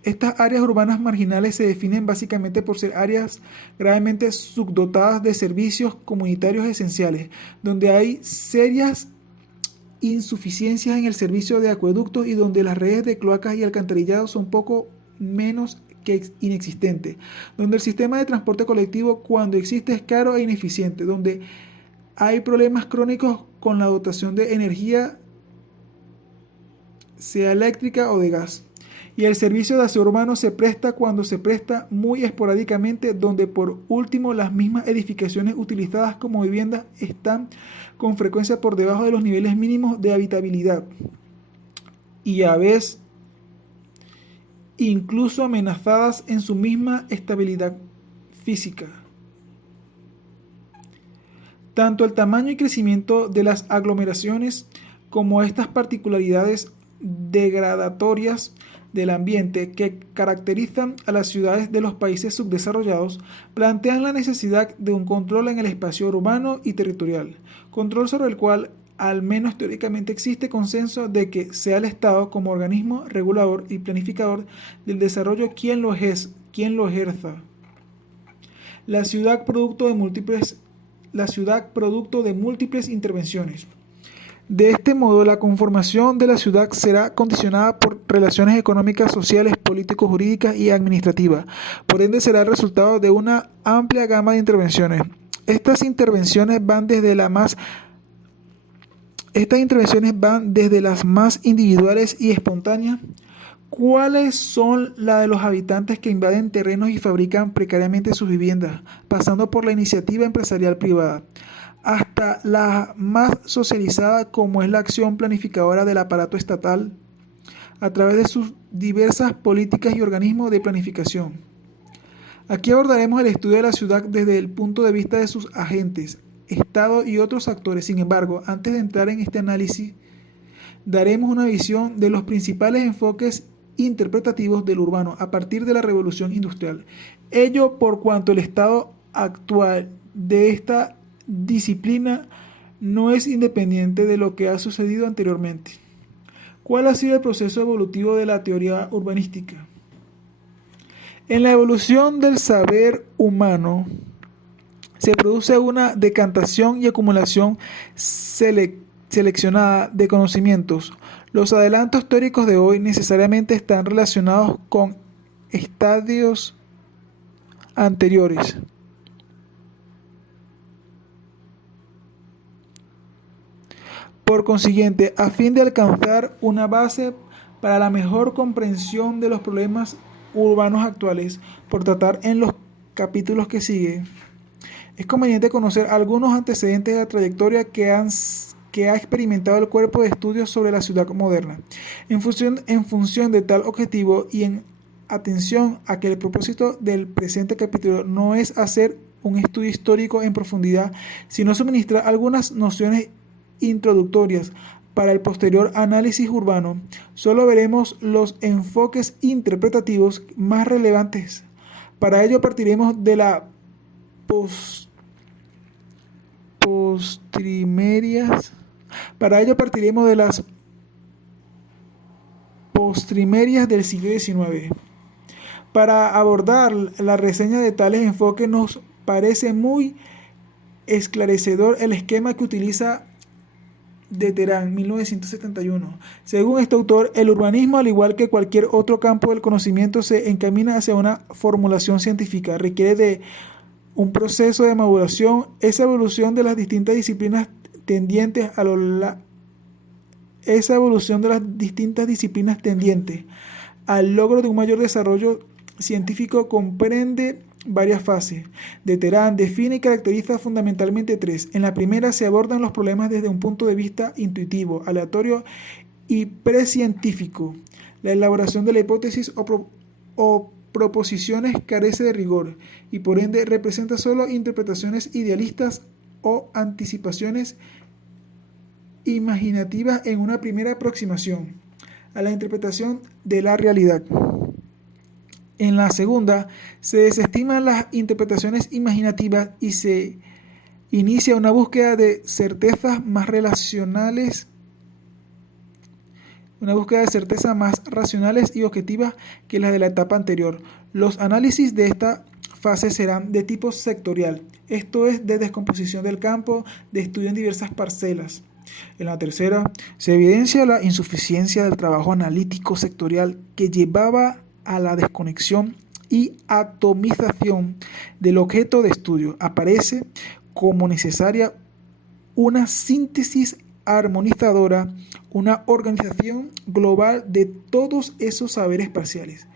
Estas áreas urbanas marginales se definen básicamente por ser áreas gravemente subdotadas de servicios comunitarios esenciales, donde hay serias insuficiencias en el servicio de acueductos y donde las redes de cloacas y alcantarillado son poco menos que inexistentes, donde el sistema de transporte colectivo, cuando existe, es caro e ineficiente, donde hay problemas crónicos con la dotación de energía, sea eléctrica o de gas. Y el servicio de aseo urbano se presta cuando se presta muy esporádicamente, donde por último las mismas edificaciones utilizadas como viviendas están con frecuencia por debajo de los niveles mínimos de habitabilidad y a veces incluso amenazadas en su misma estabilidad física. Tanto el tamaño y crecimiento de las aglomeraciones como estas particularidades degradatorias del ambiente que caracterizan a las ciudades de los países subdesarrollados plantean la necesidad de un control en el espacio urbano y territorial, control sobre el cual al menos teóricamente existe consenso de que sea el Estado como organismo regulador y planificador del desarrollo quien lo ejerza. La ciudad producto de múltiples intervenciones. De este modo, la conformación de la ciudad será condicionada por relaciones económicas, sociales, político-jurídicas y administrativas. Por ende, será el resultado de una amplia gama de intervenciones. Estas intervenciones van desde las más individuales y espontáneas, ¿cuáles son las de los habitantes que invaden terrenos y fabrican precariamente sus viviendas, pasando por la iniciativa empresarial privada, hasta la más socializada como es la acción planificadora del aparato estatal a través de sus diversas políticas y organismos de planificación? Aquí abordaremos el estudio de la ciudad desde el punto de vista de sus agentes, Estado y otros actores. Sin embargo, antes de entrar en este análisis, daremos una visión de los principales enfoques interpretativos del urbano a partir de la Revolución Industrial. Ello por cuanto el estado actual de esta disciplina no es independiente de lo que ha sucedido anteriormente. ¿Cuál ha sido el proceso evolutivo de la teoría urbanística? En la evolución del saber humano se produce una decantación y acumulación seleccionada de conocimientos. Los adelantos teóricos de hoy necesariamente están relacionados con estadios anteriores. Por consiguiente, a fin de alcanzar una base para la mejor comprensión de los problemas urbanos actuales, por tratar en los capítulos que siguen, es conveniente conocer algunos antecedentes de la trayectoria que ha experimentado el cuerpo de estudios sobre la ciudad moderna. En función de tal objetivo y en atención a que el propósito del presente capítulo no es hacer un estudio histórico en profundidad, sino suministrar algunas nociones introductorias para el posterior análisis urbano, solo veremos los enfoques interpretativos más relevantes. Para ello partiremos de la las postrimerias del siglo XIX. Para abordar la reseña de tales enfoques nos parece muy esclarecedor el esquema que utiliza de Terán, 1971. Según este autor, el urbanismo, al igual que cualquier otro campo del conocimiento, se encamina hacia una formulación científica. Requiere de un proceso de maduración, esa evolución de las distintas disciplinas tendientes al logro de un mayor desarrollo científico comprende varias fases. De Terán define y caracteriza fundamentalmente tres. En la primera se abordan los problemas desde un punto de vista intuitivo, aleatorio y precientífico. La elaboración de la hipótesis o proposiciones carece de rigor y por ende representa solo interpretaciones idealistas o anticipaciones imaginativas en una primera aproximación. a la interpretación de la realidad. En la segunda, se desestiman las interpretaciones imaginativas y se inicia una búsqueda de certezas más relacionales, una búsqueda de certezas más racionales y objetivas que las de la etapa anterior. Los análisis de esta fase serán de tipo sectorial, esto es, de descomposición del campo de estudio en diversas parcelas. En la tercera, se evidencia la insuficiencia del trabajo analítico sectorial que llevaba a la desconexión y atomización del objeto de estudio. Aparece como necesaria una síntesis armonizadora, una organización global de todos esos saberes parciales.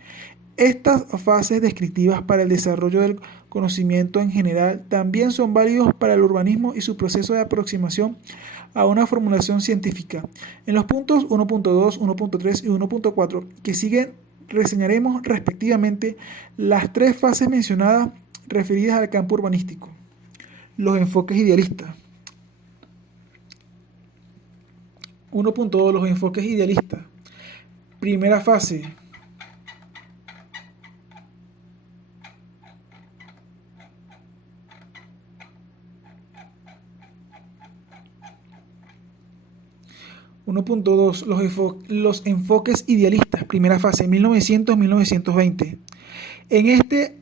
Estas fases descriptivas para el desarrollo del conocimiento en general también son válidos para el urbanismo y su proceso de aproximación a una formulación científica. En los puntos 1.2, 1.3 y 1.4 que siguen reseñaremos respectivamente las tres fases mencionadas referidas al campo urbanístico. Los enfoques idealistas. 1.2 Los enfoques idealistas. Primera fase. Los enfoques idealistas, primera fase, 1900-1920. En este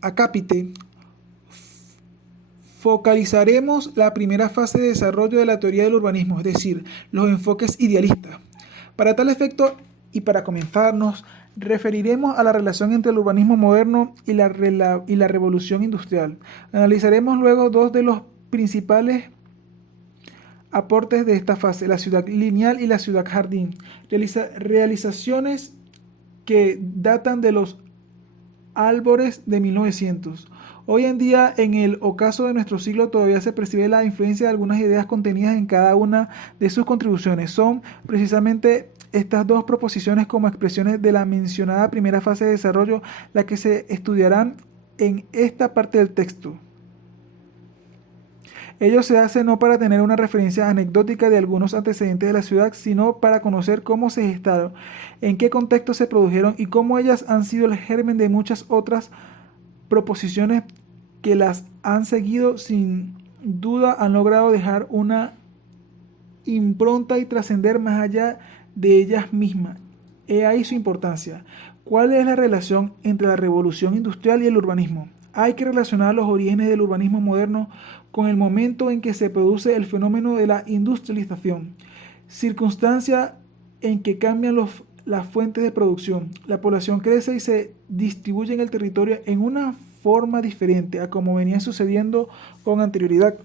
acápite focalizaremos la primera fase de desarrollo de la teoría del urbanismo, es decir, los enfoques idealistas. Para tal efecto y para comenzar, nos referiremos a la relación entre el urbanismo moderno y la revolución industrial. Analizaremos luego dos de los principales aportes de esta fase, la ciudad lineal y la ciudad jardín, realizaciones que datan de los albores de 1900. Hoy en día, en el ocaso de nuestro siglo, todavía se percibe la influencia de algunas ideas contenidas en cada una de sus contribuciones. Son precisamente estas dos proposiciones como expresiones de la mencionada primera fase de desarrollo las que se estudiarán en esta parte del texto. Ello se hace no para tener una referencia anecdótica de algunos antecedentes de la ciudad, sino para conocer cómo se gestaron, en qué contexto se produjeron y cómo ellas han sido el germen de muchas otras proposiciones que las han seguido. Sin duda han logrado dejar una impronta y trascender más allá de ellas mismas. He ahí su importancia. ¿Cuál es la relación entre la revolución industrial y el urbanismo? Hay que relacionar los orígenes del urbanismo moderno con el momento en que se produce el fenómeno de la industrialización, circunstancia en que cambian las fuentes de producción. La población crece y se distribuye en el territorio en una forma diferente a como venía sucediendo con anterioridad.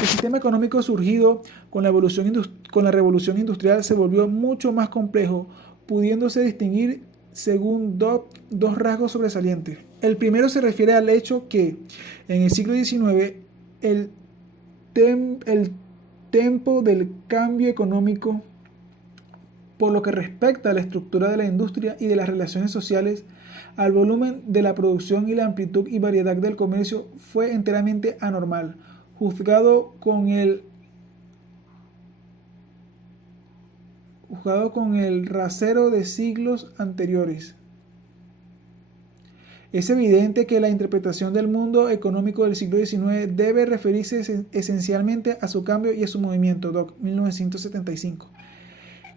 El sistema económico surgido con la revolución industrial se volvió mucho más complejo, pudiéndose distinguir según dos rasgos sobresalientes. El primero se refiere al hecho que en el siglo XIX el tempo del cambio económico, por lo que respecta a la estructura de la industria y de las relaciones sociales, al volumen de la producción y la amplitud y variedad del comercio, fue enteramente anormal, juzgado con el rasero de siglos anteriores. Es evidente que la interpretación del mundo económico del siglo XIX debe referirse esencialmente a su cambio y a su movimiento, Doc, 1975.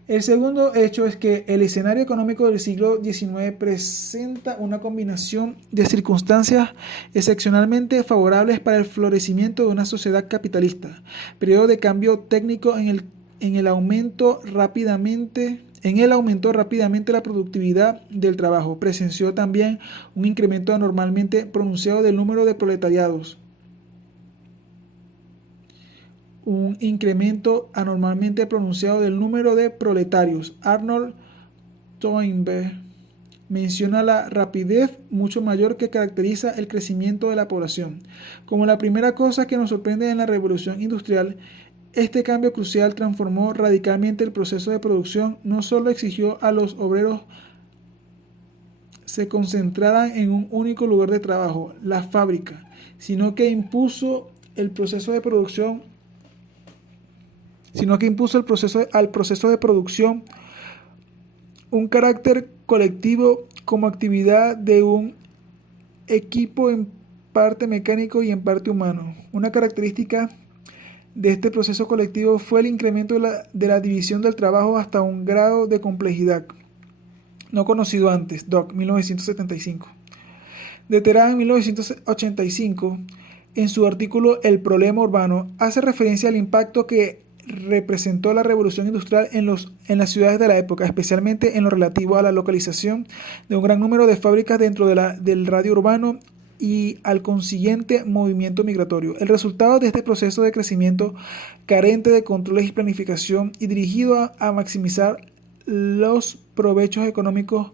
El segundo hecho es que el escenario económico del siglo XIX presenta una combinación de circunstancias excepcionalmente favorables para el florecimiento de una sociedad capitalista, periodo de cambio técnico en el aumento rápidamente la productividad del trabajo. Presenció también un incremento anormalmente pronunciado del número de proletarios. Arnold Toynbee menciona la rapidez mucho mayor que caracteriza el crecimiento de la población. Como la primera cosa que nos sorprende en la revolución industrial, este cambio crucial transformó radicalmente el proceso de producción. No solo exigió a los obreros se concentraran en un único lugar de trabajo, la fábrica, sino que impuso el proceso de producción sino que impuso al proceso de producción un carácter colectivo como actividad de un equipo en parte mecánico y en parte humano. Una característica de este proceso colectivo fue el incremento de la división del trabajo hasta un grado de complejidad no conocido antes, Doc, 1975. De Terán, en 1985, en su artículo El problema urbano, hace referencia al impacto que representó la revolución industrial en las ciudades de la época, especialmente en lo relativo a la localización de un gran número de fábricas dentro del radio urbano y al consiguiente movimiento migratorio. El resultado de este proceso de crecimiento carente de controles y planificación y dirigido a maximizar los provechos económicos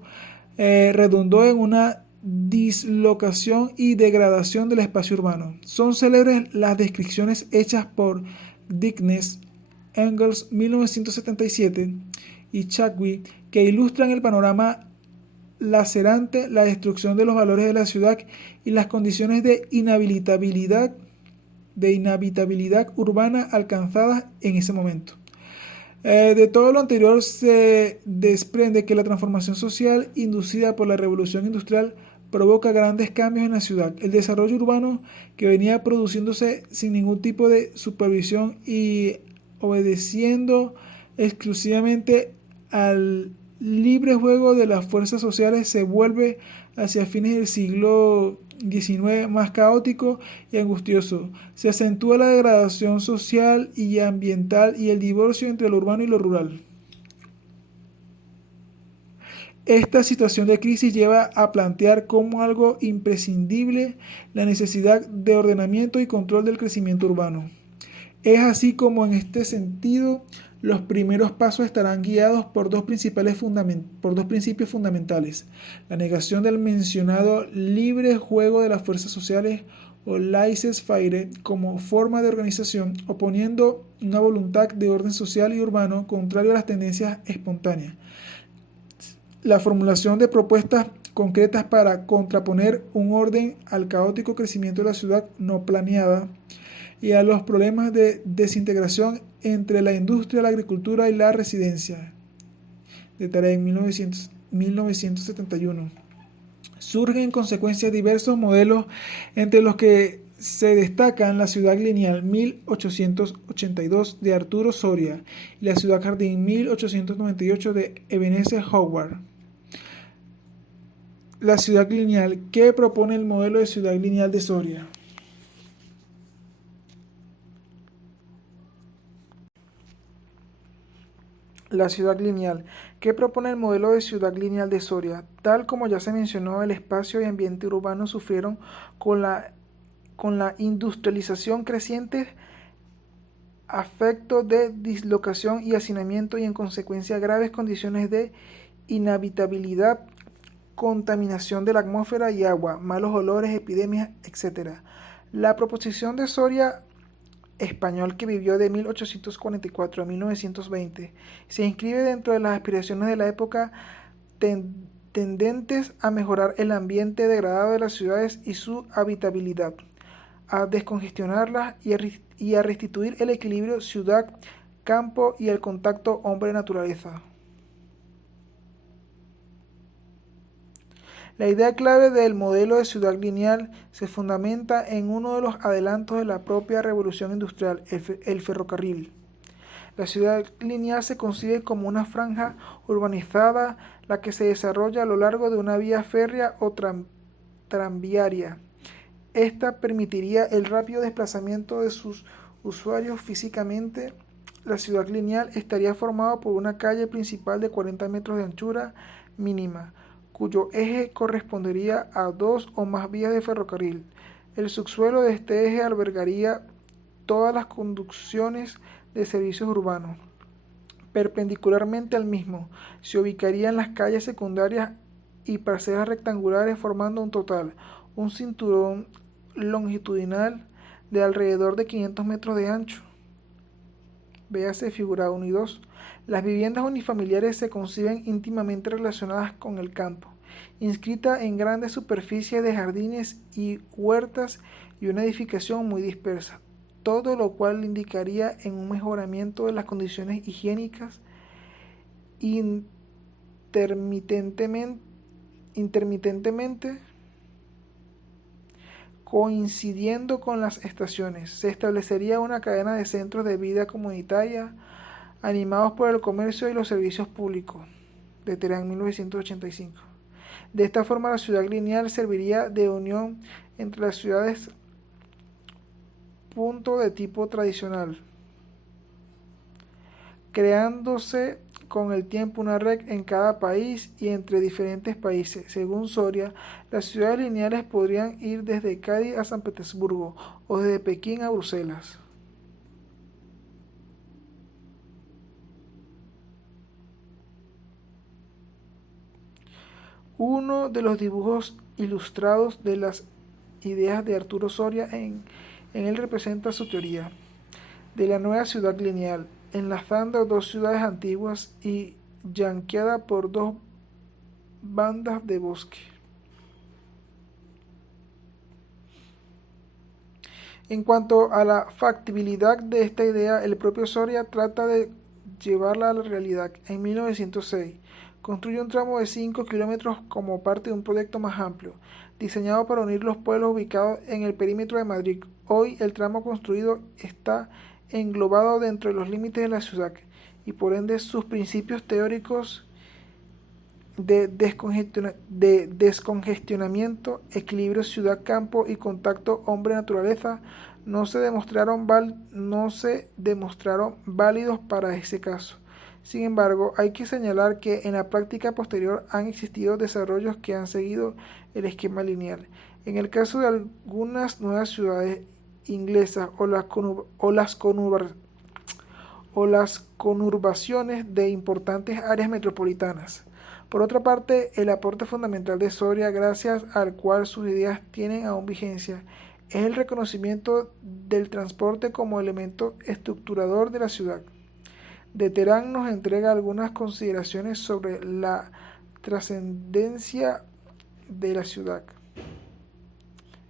redundó en una dislocación y degradación del espacio urbano. Son célebres las descripciones hechas por Dickens, Engels 1977 y Chadwick que ilustran el panorama lacerante, la destrucción de los valores de la ciudad y las condiciones de inhabitabilidad urbana alcanzadas en ese momento. De todo lo anterior se desprende que la transformación social inducida por la revolución industrial provoca grandes cambios en la ciudad. El desarrollo urbano que venía produciéndose sin ningún tipo de supervisión y obedeciendo exclusivamente al libre juego de las fuerzas sociales se vuelve hacia fines del siglo XIX más caótico y angustioso. Se acentúa la degradación social y ambiental y el divorcio entre lo urbano y lo rural. Esta situación de crisis lleva a plantear como algo imprescindible la necesidad de ordenamiento y control del crecimiento urbano. Es así como en este sentido los primeros pasos estarán guiados por dos principios fundamentales: la negación del mencionado libre juego de las fuerzas sociales o laissez-faire como forma de organización, oponiendo una voluntad de orden social y urbano contrario a las tendencias espontáneas. La formulación de propuestas concretas para contraponer un orden al caótico crecimiento de la ciudad no planeada y a los problemas de desintegración entre la industria, la agricultura y la residencia. De Tarek, 1971. Surgen en consecuencia diversos modelos entre los que se destacan la ciudad lineal 1882 de Arturo Soria y la ciudad jardín 1898 de Ebenezer Howard. La ciudad lineal, ¿qué propone el modelo de ciudad lineal de Soria? La ciudad lineal. ¿Qué propone el modelo de ciudad lineal de Soria? Tal como ya se mencionó, el espacio y ambiente urbano sufrieron con la industrialización creciente, afecto de dislocación y hacinamiento y en consecuencia graves condiciones de inhabitabilidad, contaminación de la atmósfera y agua, malos olores, epidemias, etc. La proposición de Soria español que vivió de 1844 a 1920, se inscribe dentro de las aspiraciones de la época tendentes a mejorar el ambiente degradado de las ciudades y su habitabilidad, a descongestionarlas y a restituir el equilibrio ciudad-campo y el contacto hombre-naturaleza. La idea clave del modelo de ciudad lineal se fundamenta en uno de los adelantos de la propia revolución industrial, el ferrocarril. La ciudad lineal se concibe como una franja urbanizada, la que se desarrolla a lo largo de una vía férrea o tranviaria. Esta permitiría el rápido desplazamiento de sus usuarios físicamente. La ciudad lineal estaría formada por una calle principal de 40 metros de anchura mínima, cuyo eje correspondería a dos o más vías de ferrocarril. El subsuelo de este eje albergaría todas las conducciones de servicios urbanos. Perpendicularmente al mismo, se ubicarían las calles secundarias y parcelas rectangulares formando un cinturón longitudinal de alrededor de 500 metros de ancho. Véase figura 1 y 2. Las viviendas unifamiliares se conciben íntimamente relacionadas con el campo, inscritas en grandes superficies de jardines y huertas y una edificación muy dispersa. todo lo cual indicaría en un mejoramiento de las condiciones higiénicas intermitentemente coincidiendo con las estaciones. Se establecería una cadena de centros de vida comunitaria animados por el comercio y los servicios públicos, de Teherán 1985. De esta forma, la ciudad lineal serviría de unión entre las ciudades punto de tipo tradicional, creándose con el tiempo una red en cada país y entre diferentes países. Según Soria, las ciudades lineales podrían ir desde Cádiz a San Petersburgo o desde Pekín a Bruselas. Uno de los dibujos ilustrados de las ideas de Arturo Soria en él representa su teoría de la nueva ciudad lineal, enlazando dos ciudades antiguas y yanqueada por dos bandas de bosque. En cuanto a la factibilidad de esta idea, el propio Soria trata de llevarla a la realidad. En 1906, construye un tramo de 5 kilómetros como parte de un proyecto más amplio, diseñado para unir los pueblos ubicados en el perímetro de Madrid. Hoy el tramo construido está englobado dentro de los límites de la ciudad y por ende sus principios teóricos de descongestionamiento, equilibrio ciudad-campo y contacto hombre-naturaleza no se demostraron válidos para ese caso. Sin embargo, hay que señalar que en la práctica posterior han existido desarrollos que han seguido el esquema lineal. En el caso de algunas nuevas ciudades inglesas o las conurbaciones de importantes áreas metropolitanas. Por otra parte, el aporte fundamental de Soria, gracias al cual sus ideas tienen aún vigencia, es el reconocimiento del transporte como elemento estructurador de la ciudad. De Teherán nos entrega algunas consideraciones sobre la trascendencia de la ciudad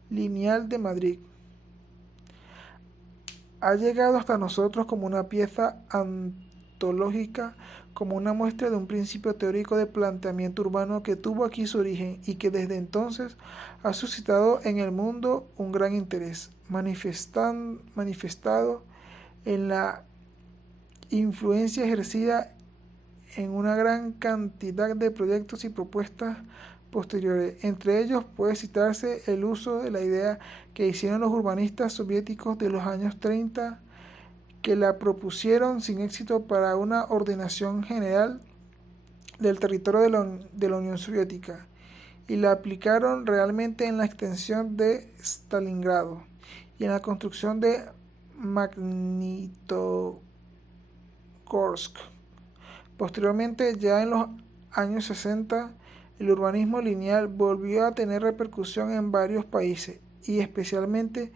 lineal de Madrid. Ha llegado hasta nosotros como una pieza antológica, como una muestra de un principio teórico de planteamiento urbano que tuvo aquí su origen y que desde entonces ha suscitado en el mundo un gran interés, manifestado en la influencia ejercida en una gran cantidad de proyectos y propuestas posteriores. Entre ellos puede citarse el uso de la idea que hicieron los urbanistas soviéticos de los años 30, que la propusieron sin éxito para una ordenación general del territorio de la Unión Soviética y la aplicaron realmente en la extensión de Stalingrado y en la construcción de Magnitogorsk. Posteriormente, ya en los años 60, el urbanismo lineal volvió a tener repercusión en varios países y especialmente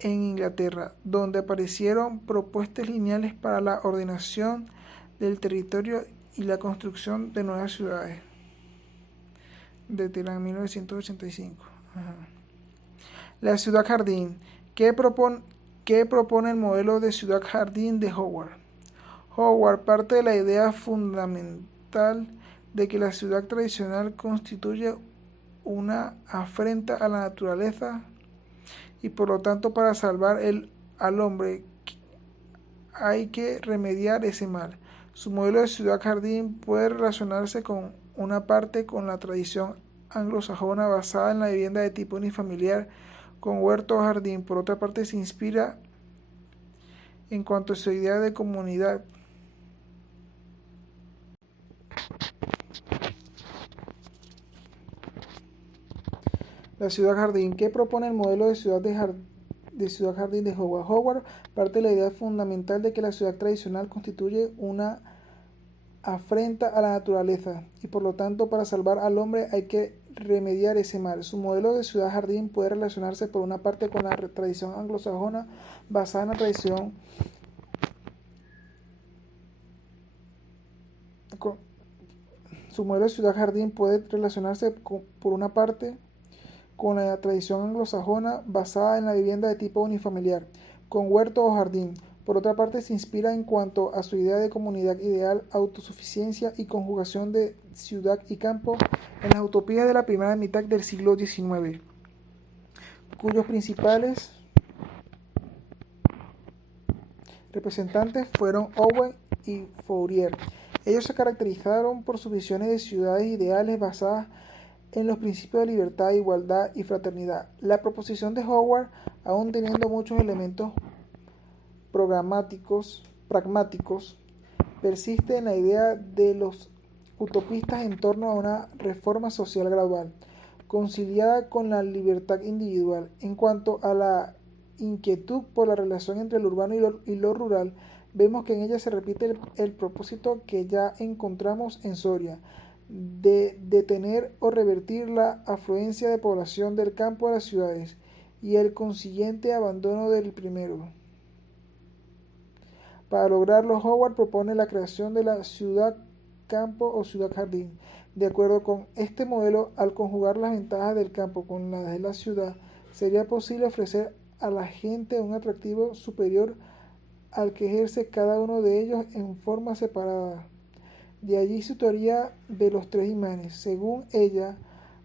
en Inglaterra, donde aparecieron propuestas lineales para la ordenación del territorio y la construcción de nuevas ciudades. De Teherán, 1985. La ciudad jardín. ¿Qué propone el modelo de ciudad jardín de Howard? Howard parte de la idea fundamental de que la ciudad tradicional constituye una afrenta a la naturaleza y por lo tanto para salvar al hombre hay que remediar ese mal. Su modelo de ciudad-jardín puede relacionarse con una parte con la tradición anglosajona basada en la vivienda de tipo unifamiliar con huerto o jardín. Por otra parte, se inspira en cuanto a su idea de comunidad. La ciudad jardín. ¿Qué propone el modelo de ciudad jardín de Howard? Howard parte de la idea fundamental de que la ciudad tradicional constituye una afrenta a la naturaleza y por lo tanto para salvar al hombre hay que remediar ese mal. Su modelo de ciudad jardín puede relacionarse por una parte con la tradición anglosajona basada en la tradición su modelo de ciudad jardín puede relacionarse por una parte con la tradición anglosajona basada en la vivienda de tipo unifamiliar, con huerto o jardín. Por otra parte, se inspira en cuanto a su idea de comunidad ideal, autosuficiencia y conjugación de ciudad y campo en las utopías de la primera mitad del siglo XIX, cuyos principales representantes fueron Owen y Fourier. Ellos se caracterizaron por sus visiones de ciudades ideales basadas en los principios de libertad, igualdad y fraternidad. La proposición de Howard, aún teniendo muchos elementos pragmáticos, persiste en la idea de los utopistas en torno a una reforma social gradual, conciliada con la libertad individual. En cuanto a la inquietud por la relación entre lo urbano y lo rural, vemos que en ella se repite el propósito que ya encontramos en Soria, de detener o revertir la afluencia de población del campo a las ciudades y el consiguiente abandono del primero. Para lograrlo, Howard propone la creación de la ciudad-campo o ciudad-jardín. De acuerdo con este modelo, al conjugar las ventajas del campo con las de la ciudad, sería posible ofrecer a la gente un atractivo superior al que ejerce cada uno de ellos en forma separada. De allí su teoría de los tres imanes. Según ella,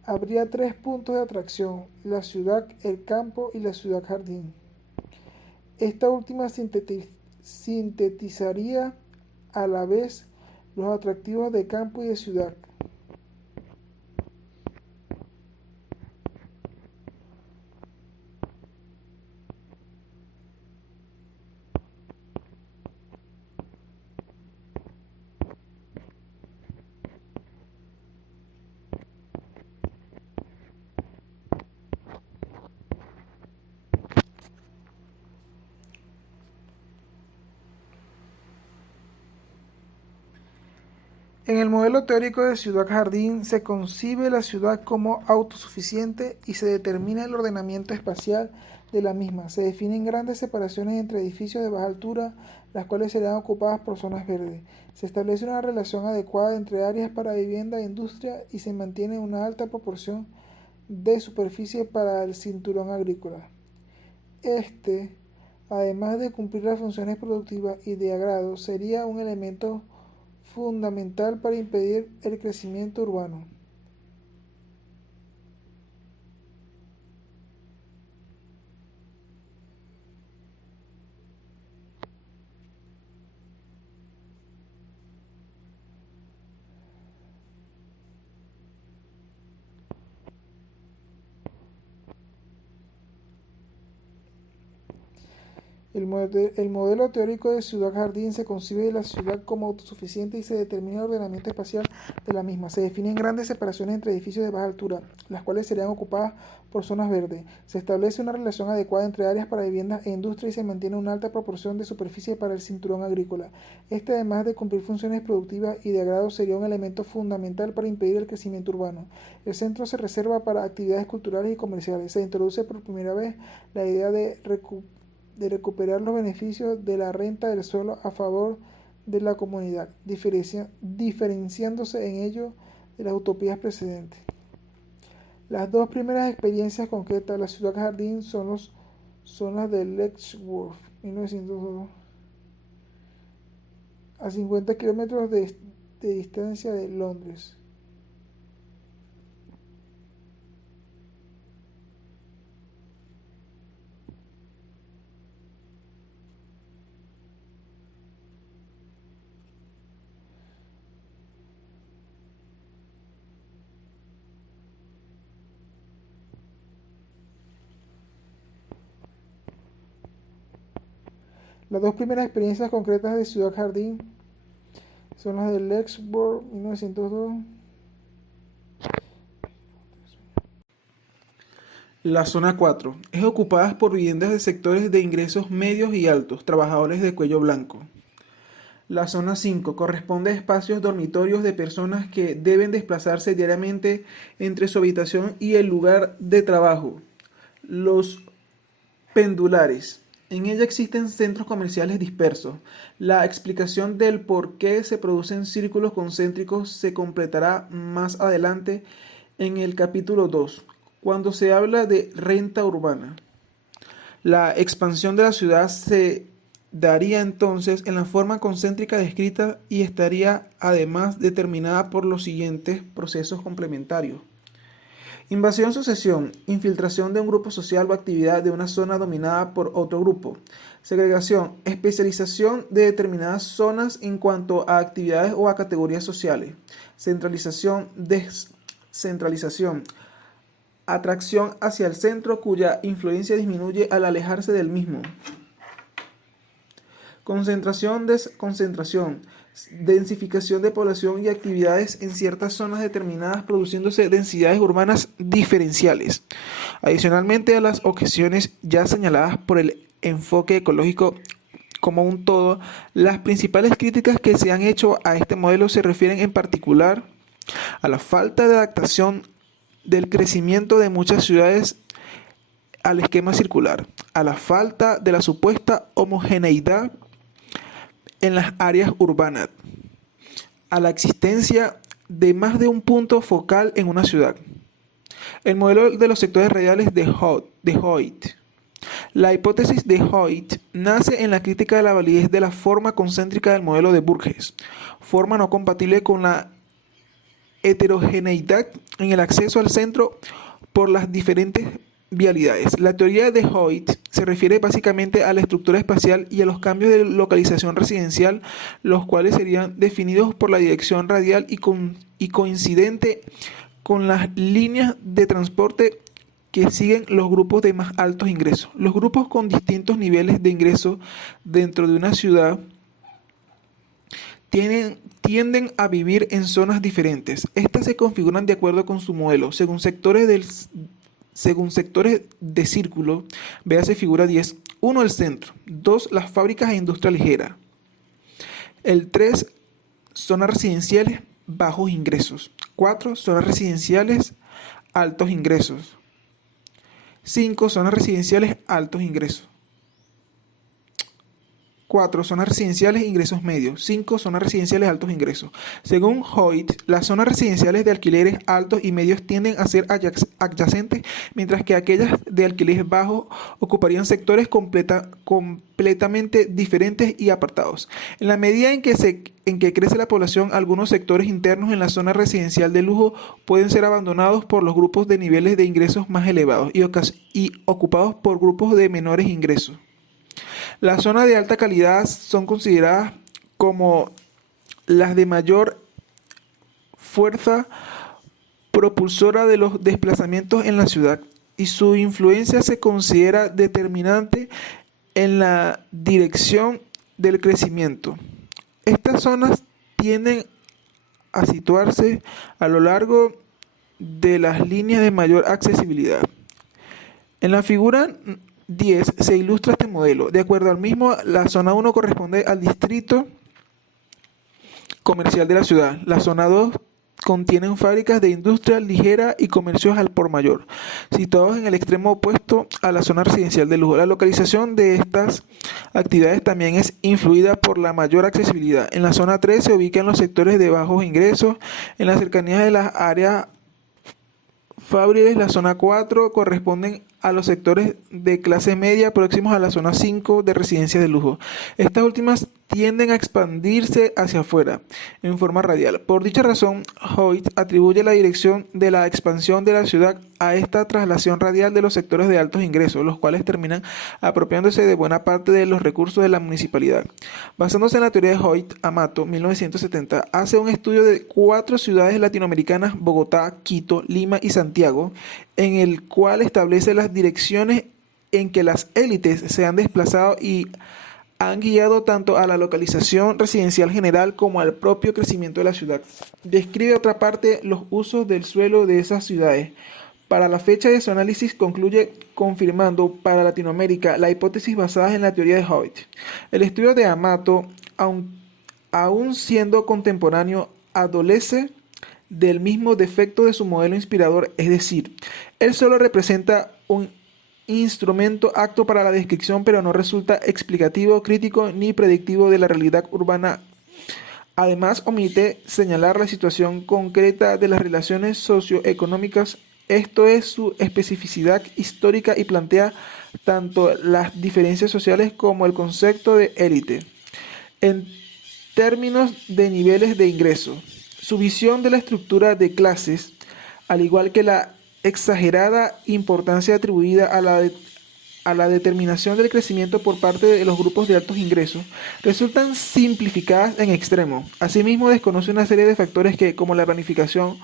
habría tres puntos de atracción: la ciudad, el campo y la ciudad-jardín. Esta última sintetizaría a la vez los atractivos de campo y de ciudad. En el modelo teórico de ciudad-jardín se concibe la ciudad como autosuficiente y se determina el ordenamiento espacial de la misma. Se definen grandes separaciones entre edificios de baja altura, las cuales serán ocupadas por zonas verdes. Se establece una relación adecuada entre áreas para vivienda e industria y se mantiene una alta proporción de superficie para el cinturón agrícola. Este, además de cumplir las funciones productivas y de agrado, sería un elemento fundamental para impedir el crecimiento urbano. El modelo teórico de ciudad-jardín se concibe la ciudad como autosuficiente y se determina el ordenamiento espacial de la misma. Se definen grandes separaciones entre edificios de baja altura, las cuales serían ocupadas por zonas verdes. Se establece una relación adecuada entre áreas para viviendas e industria y se mantiene una alta proporción de superficie para el cinturón agrícola. Este, además de cumplir funciones productivas y de agrado, sería un elemento fundamental para impedir el crecimiento urbano. El centro se reserva para actividades culturales y comerciales. Se introduce por primera vez la idea de recuperar los beneficios de la renta del suelo a favor de la comunidad, diferenciándose en ello de las utopías precedentes. Las dos primeras experiencias concretas de la ciudad jardín son las de Letchworth, 1902, a 50 kilómetros de distancia de Londres. Las dos primeras experiencias concretas de Ciudad Jardín son las de Letchworth, 1902. La zona 4 es ocupada por viviendas de sectores de ingresos medios y altos, trabajadores de cuello blanco. La zona 5 corresponde a espacios dormitorios de personas que deben desplazarse diariamente entre su habitación y el lugar de trabajo. Los pendulares. En ella existen centros comerciales dispersos. La explicación del por qué se producen círculos concéntricos se completará más adelante en el capítulo 2, cuando se habla de renta urbana. La expansión de la ciudad se daría entonces en la forma concéntrica descrita y estaría además determinada por los siguientes procesos complementarios. Invasión-sucesión, infiltración de un grupo social o actividad de una zona dominada por otro grupo. Segregación, especialización de determinadas zonas en cuanto a actividades o a categorías sociales. Centralización, descentralización, atracción hacia el centro cuya influencia disminuye al alejarse del mismo. Concentración, desconcentración, densificación de población y actividades en ciertas zonas determinadas, produciéndose densidades urbanas diferenciales. Adicionalmente a las objeciones ya señaladas por el enfoque ecológico como un todo, las principales críticas que se han hecho a este modelo se refieren en particular a la falta de adaptación del crecimiento de muchas ciudades al esquema circular, a la falta de la supuesta homogeneidad en las áreas urbanas, a la existencia de más de un punto focal en una ciudad. El modelo de los sectores radiales de Hoyt. La hipótesis de Hoyt nace en la crítica de la validez de la forma concéntrica del modelo de Burgess, forma no compatible con la heterogeneidad en el acceso al centro por las diferentes vialidades. La teoría de Hoyt se refiere básicamente a la estructura espacial y a los cambios de localización residencial, los cuales serían definidos por la dirección radial y coincidente con las líneas de transporte que siguen los grupos de más altos ingresos. Los grupos con distintos niveles de ingreso dentro de una ciudad tienden a vivir en zonas diferentes. Estas se configuran de acuerdo con su modelo, según sectores de círculo. Véase figura 10. 1. El centro. 2. Las fábricas e industria ligera. El 3. Zonas residenciales bajos ingresos. 4. Zonas residenciales altos ingresos. 5. Zonas residenciales altos ingresos. 4. Zonas residenciales ingresos medios. 5. Zonas residenciales altos ingresos. Según Hoyt, las zonas residenciales de alquileres altos y medios tienden a ser adyacentes, mientras que aquellas de alquileres bajos ocuparían sectores completamente diferentes y apartados. En la medida en que crece la población, algunos sectores internos en la zona residencial de lujo pueden ser abandonados por los grupos de niveles de ingresos más elevados y ocupados por grupos de menores ingresos. Las zonas de alta calidad son consideradas como las de mayor fuerza propulsora de los desplazamientos en la ciudad, y su influencia se considera determinante en la dirección del crecimiento. Estas zonas tienden a situarse a lo largo de las líneas de mayor accesibilidad. En la figura 10 se ilustra este modelo. De acuerdo al mismo, la zona 1 corresponde al distrito comercial de la ciudad. La zona 2 contienen fábricas de industria ligera y comercios al por mayor, situados en el extremo opuesto a la zona residencial de lujo. La localización de estas actividades también es influida por la mayor accesibilidad. En la zona 3 se ubican los sectores de bajos ingresos, en las cercanías de las áreas fabriles. La zona 4 corresponden a los sectores de clase media próximos a la zona 5 de residencias de lujo. Estas últimas tienden a expandirse hacia afuera en forma radial. Por dicha razón, Hoyt atribuye la dirección de la expansión de la ciudad a esta traslación radial de los sectores de altos ingresos, los cuales terminan apropiándose de buena parte de los recursos de la municipalidad. Basándose en la teoría de Hoyt, Amato, 1970, hace un estudio de 4 ciudades latinoamericanas: Bogotá, Quito, Lima y Santiago, en el cual establece las direcciones en que las élites se han desplazado y han guiado tanto a la localización residencial general como al propio crecimiento de la ciudad. Describe, otra parte, los usos del suelo de esas ciudades. Para la fecha de su análisis concluye confirmando para Latinoamérica la hipótesis basada en la teoría de Hoyt. El estudio de Amato, aun siendo contemporáneo, adolece del mismo defecto de su modelo inspirador, es decir, él solo representa un instrumento apto para la descripción, pero no resulta explicativo, crítico ni predictivo de la realidad urbana. Además, omite señalar la situación concreta de las relaciones socioeconómicas Esto es su especificidad histórica y plantea tanto las diferencias sociales como el concepto de élite. En términos de niveles de ingreso, su visión de la estructura de clases, al igual que la exagerada importancia atribuida a la determinación del crecimiento por parte de los grupos de altos ingresos, resultan simplificadas en extremo. Asimismo, desconoce una serie de factores que, como la planificación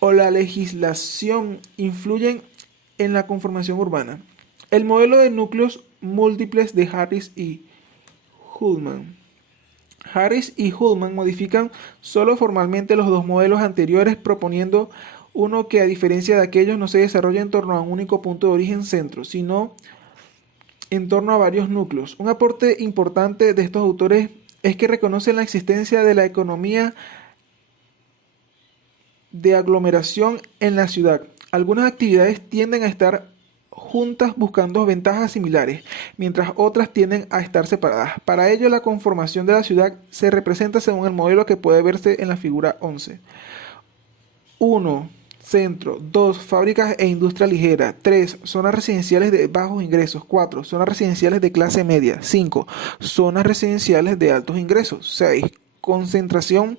o la legislación, influyen en la conformación urbana. El modelo de núcleos múltiples de Harris y Hullman. Harris y Hullman modifican solo formalmente los dos modelos anteriores, proponiendo uno que, a diferencia de aquellos, no se desarrolla en torno a un único punto de origen centro, sino en torno a varios núcleos. Un aporte importante de estos autores es que reconocen la existencia de la economía de aglomeración en la ciudad. Algunas actividades tienden a estar juntas buscando ventajas similares, mientras otras tienden a estar separadas. Para ello, la conformación de la ciudad se representa según el modelo que puede verse en la figura 11. 1. Centro. 2. Fábricas e industria ligera. 3. Zonas residenciales de bajos ingresos. 4. Zonas residenciales de clase media. 5. Zonas residenciales de altos ingresos. 6. Concentración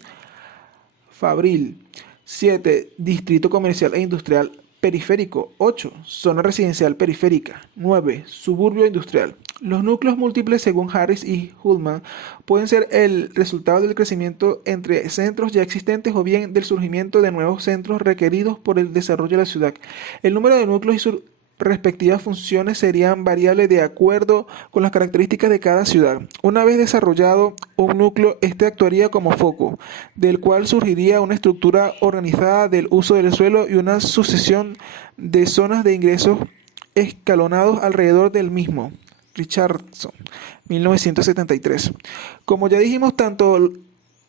fabril. 7. Distrito comercial e industrial periférico. 8. Zona residencial periférica. 9. Suburbio industrial. Los núcleos múltiples, según Harris y Hullman, pueden ser el resultado del crecimiento entre centros ya existentes o bien del surgimiento de nuevos centros requeridos por el desarrollo de la ciudad. El número de núcleos y sus respectivas funciones serían variables de acuerdo con las características de cada ciudad. Una vez desarrollado un núcleo, este actuaría como foco, del cual surgiría una estructura organizada del uso del suelo y una sucesión de zonas de ingresos escalonados alrededor del mismo. Richardson, 1973. Como ya dijimos, tanto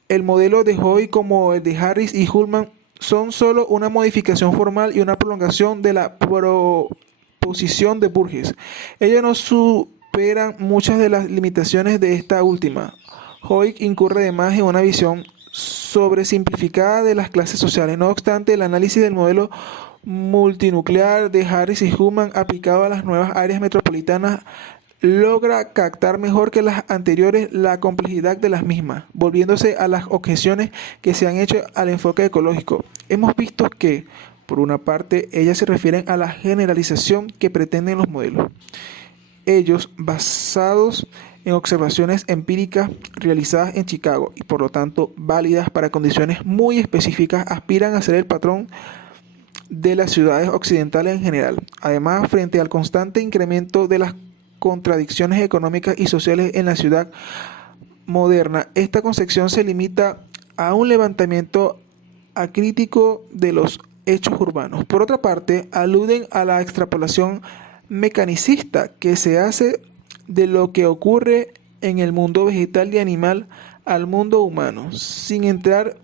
el modelo de Hoy como el de Harris y Hullman son solo una modificación formal y una prolongación de la proposición de Burgess. Ellos no superan muchas de las limitaciones de esta última. Hoy incurre además en una visión sobresimplificada de las clases sociales. No obstante, el análisis del modelo multinuclear de Harris y Hullman aplicado a las nuevas áreas metropolitanas logra captar mejor que las anteriores la complejidad de las mismas, volviéndose a las objeciones que se han hecho al enfoque ecológico. Hemos visto que, por una parte, ellas se refieren a la generalización que pretenden los modelos. Ellos, basados en observaciones empíricas realizadas en Chicago y por lo tanto válidas para condiciones muy específicas, aspiran a ser el patrón de las ciudades occidentales en general. Además, frente al constante incremento de las contradicciones económicas y sociales en la ciudad moderna, esta concepción se limita a un levantamiento acrítico de los hechos urbanos. Por otra parte, aluden a la extrapolación mecanicista que se hace de lo que ocurre en el mundo vegetal y animal al mundo humano, sin entrar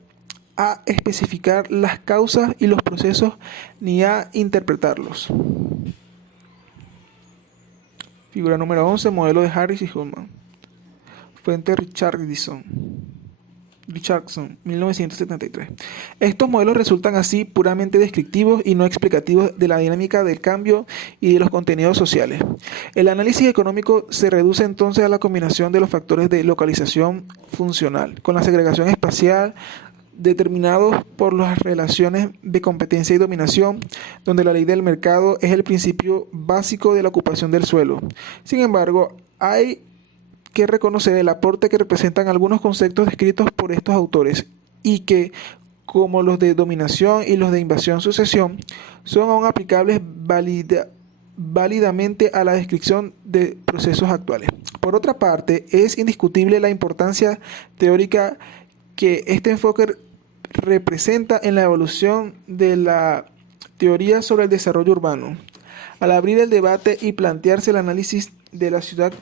a especificar las causas y los procesos ni a interpretarlos. Figura número 11, modelo de Harris y Hullman. Fuente Richardson, 1973. Estos modelos resultan así puramente descriptivos y no explicativos de la dinámica del cambio y de los contenidos sociales. El análisis económico se reduce entonces a la combinación de los factores de localización funcional con la segregación espacial determinados por las relaciones de competencia y dominación, donde la ley del mercado es el principio básico de la ocupación del suelo. Sin embargo, hay que reconocer el aporte que representan algunos conceptos descritos por estos autores y que, como los de dominación y los de invasión-sucesión, son aún aplicables válidamente a la descripción de procesos actuales. Por otra parte, es indiscutible la importancia teórica que este enfoque representa en la evolución de la teoría sobre el desarrollo urbano. Al abrir el debate y plantearse el análisis de la ciudad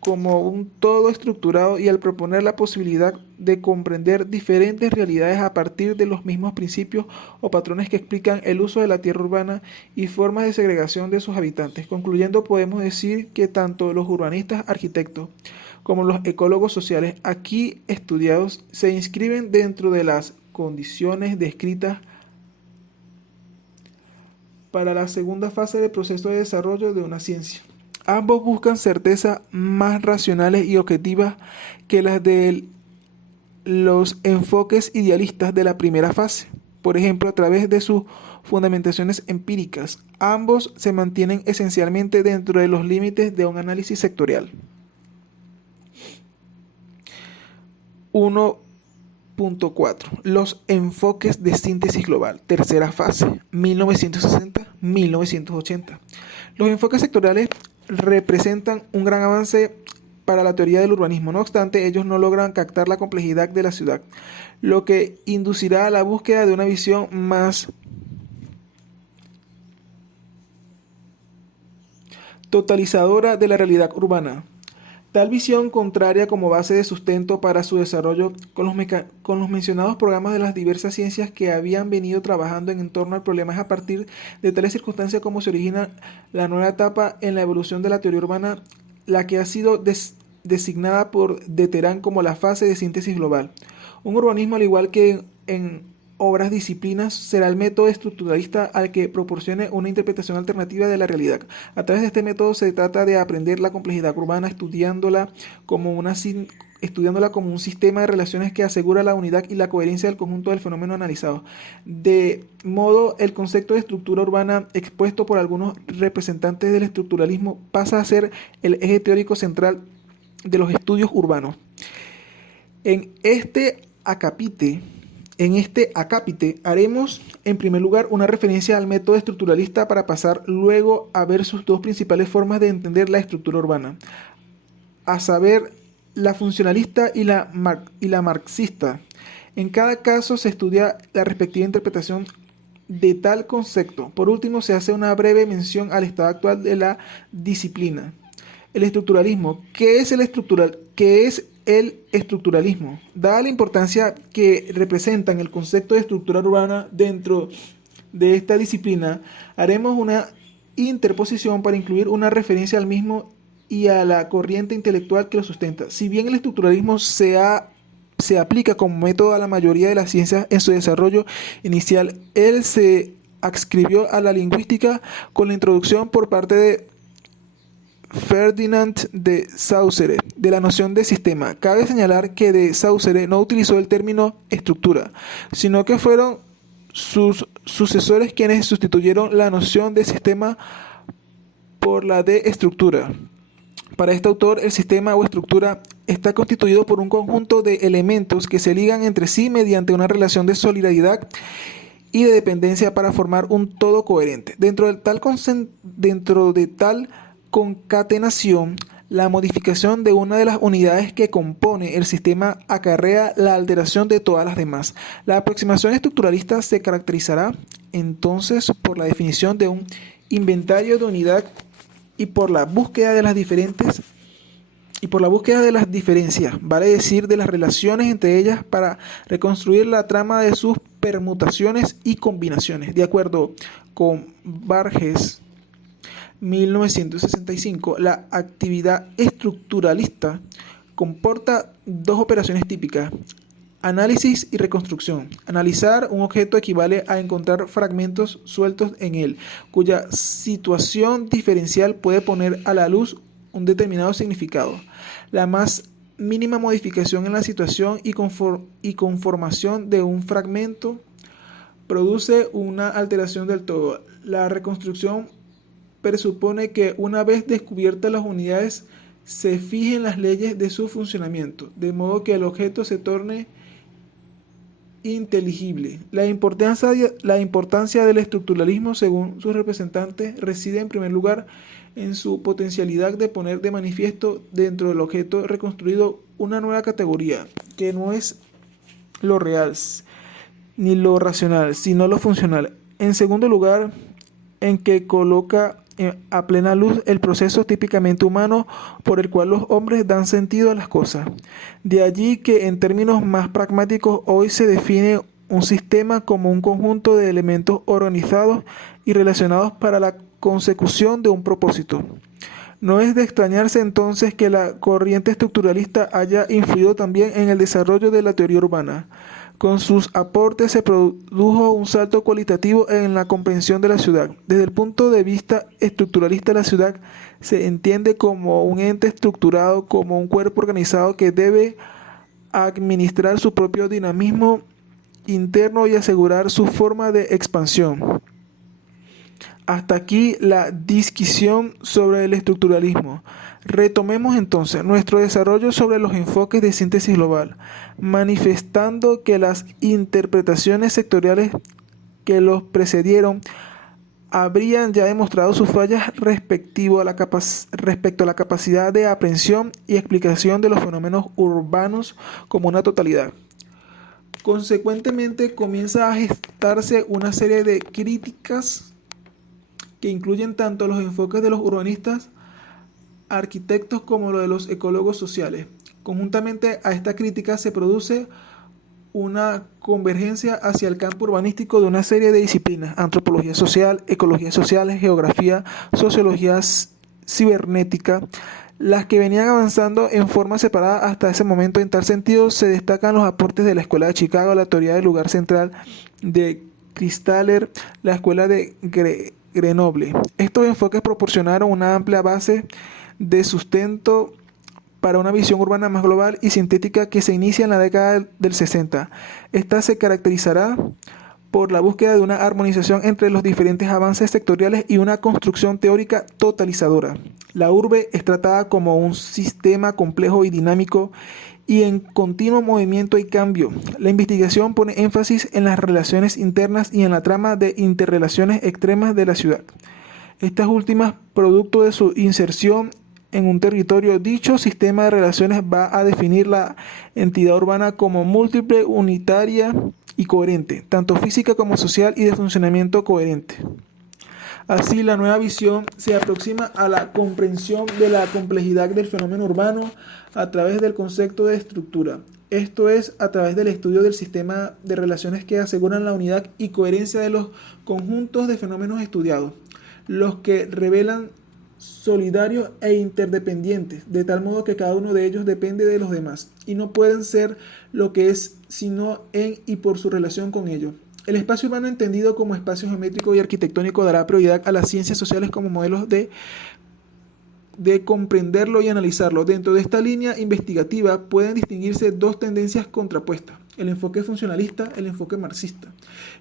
como un todo estructurado y al proponer la posibilidad de comprender diferentes realidades a partir de los mismos principios o patrones que explican el uso de la tierra urbana y formas de segregación de sus habitantes. Concluyendo, podemos decir que tanto los urbanistas, arquitectos, como los ecólogos sociales aquí estudiados se inscriben dentro de las condiciones descritas para la segunda fase del proceso de desarrollo de una ciencia. Ambos buscan certezas más racionales y objetivas que las de los enfoques idealistas de la primera fase. Por ejemplo, a través de sus fundamentaciones empíricas, ambos se mantienen esencialmente dentro de los límites de un análisis sectorial. 1.4. Los enfoques de síntesis global. Tercera fase, 1960-1980. Los enfoques sectoriales representan un gran avance para la teoría del urbanismo. No obstante, ellos no logran captar la complejidad de la ciudad, lo que inducirá a la búsqueda de una visión más totalizadora de la realidad urbana. Tal visión, contraria como base de sustento para su desarrollo con los mencionados programas de las diversas ciencias que habían venido trabajando en torno al problema, es a partir de tales circunstancias como se origina la nueva etapa en la evolución de la teoría urbana, la que ha sido designada por de Terán como la fase de síntesis global. Un urbanismo, al igual que en obras disciplinas, será el método estructuralista al que proporcione una interpretación alternativa de la realidad. A través de este método se trata de aprender la complejidad urbana, estudiándola como un sistema de relaciones que asegura la unidad y la coherencia del conjunto del fenómeno analizado. De modo, el concepto de estructura urbana expuesto por algunos representantes del estructuralismo pasa a ser el eje teórico central de los estudios urbanos. En este acápite haremos en primer lugar una referencia al método estructuralista para pasar luego a ver sus dos principales formas de entender la estructura urbana, a saber, la funcionalista y la marxista. En cada caso se estudia la respectiva interpretación de tal concepto. Por último, se hace una breve mención al estado actual de la disciplina. El estructuralismo. ¿Qué es el estructuralismo? Dada la importancia que representan el concepto de estructura urbana dentro de esta disciplina, haremos una interposición para incluir una referencia al mismo y a la corriente intelectual que lo sustenta. Si bien el estructuralismo se aplica como método a la mayoría de las ciencias en su desarrollo inicial, él se adscribió a la lingüística con la introducción por parte de Ferdinand de Saussure de la noción de sistema. Cabe señalar que de Saussure no utilizó el término estructura, sino que fueron sus sucesores quienes sustituyeron la noción de sistema por la de estructura. Para este autor, el sistema o estructura está constituido por un conjunto de elementos que se ligan entre sí mediante una relación de solidaridad y de dependencia para formar un todo coherente. Dentro de tal concatenación, la modificación de una de las unidades que compone el sistema acarrea la alteración de todas las demás. La aproximación estructuralista se caracterizará entonces por la definición de un inventario de unidad y por la búsqueda de las diferencias, vale decir, de las relaciones entre ellas para reconstruir la trama de sus permutaciones y combinaciones. De acuerdo con Barges, 1965, la actividad estructuralista comporta dos operaciones típicas: análisis y reconstrucción. Analizar un objeto equivale a encontrar fragmentos sueltos en él, cuya situación diferencial puede poner a la luz un determinado significado. La más mínima modificación en la situación y conformación de un fragmento produce una alteración del todo. La reconstrucción presupone que una vez descubiertas las unidades se fijen las leyes de su funcionamiento, de modo que el objeto se torne inteligible. La importancia del estructuralismo, según sus representantes, reside en primer lugar en su potencialidad de poner de manifiesto dentro del objeto reconstruido una nueva categoría, que no es lo real ni lo racional, sino lo funcional. En segundo lugar, en que coloca a plena luz el proceso típicamente humano por el cual los hombres dan sentido a las cosas. De allí que en términos más pragmáticos hoy se define un sistema como un conjunto de elementos organizados y relacionados para la consecución de un propósito. No es de extrañarse entonces que la corriente estructuralista haya influido también en el desarrollo de la teoría urbana. Con sus aportes se produjo un salto cualitativo en la comprensión de la ciudad. Desde el punto de vista estructuralista, la ciudad se entiende como un ente estructurado, como un cuerpo organizado que debe administrar su propio dinamismo interno y asegurar su forma de expansión. Hasta aquí la disquisición sobre el estructuralismo. Retomemos entonces nuestro desarrollo sobre los enfoques de síntesis global, manifestando que las interpretaciones sectoriales que los precedieron habrían ya demostrado sus fallas respecto a la capacidad de aprehensión y explicación de los fenómenos urbanos como una totalidad. Consecuentemente, comienza a gestarse una serie de críticas que incluyen tanto los enfoques de los urbanistas, arquitectos como los de los ecólogos sociales. Conjuntamente a esta crítica se produce una convergencia hacia el campo urbanístico de una serie de disciplinas: antropología social, ecología social, geografía, sociología cibernética, las que venían avanzando en forma separada hasta ese momento. En tal sentido, se destacan los aportes de la Escuela de Chicago, la teoría del lugar central de Christaller, la Escuela de Grenoble. Estos enfoques proporcionaron una amplia base de sustento para una visión urbana más global y sintética que se inicia en la década del 60. Esta se caracterizará por la búsqueda de una armonización entre los diferentes avances sectoriales y una construcción teórica totalizadora. La urbe es tratada como un sistema complejo y dinámico y en continuo movimiento y cambio. La investigación pone énfasis en las relaciones internas y en la trama de interrelaciones extremas de la ciudad. Estas últimas, producto de su inserción en un territorio, dicho sistema de relaciones va a definir la entidad urbana como múltiple, unitaria y coherente, tanto física como social y de funcionamiento coherente. Así, la nueva visión se aproxima a la comprensión de la complejidad del fenómeno urbano a través del concepto de estructura. Esto es, a través del estudio del sistema de relaciones que aseguran la unidad y coherencia de los conjuntos de fenómenos estudiados, los que revelan solidarios e interdependientes, de tal modo que cada uno de ellos depende de los demás y no pueden ser lo que es sino en y por su relación con ellos. El espacio urbano, entendido como espacio geométrico y arquitectónico, dará prioridad a las ciencias sociales como modelos de comprenderlo y analizarlo. Dentro de esta línea investigativa pueden distinguirse dos tendencias contrapuestas: el enfoque funcionalista, el enfoque marxista.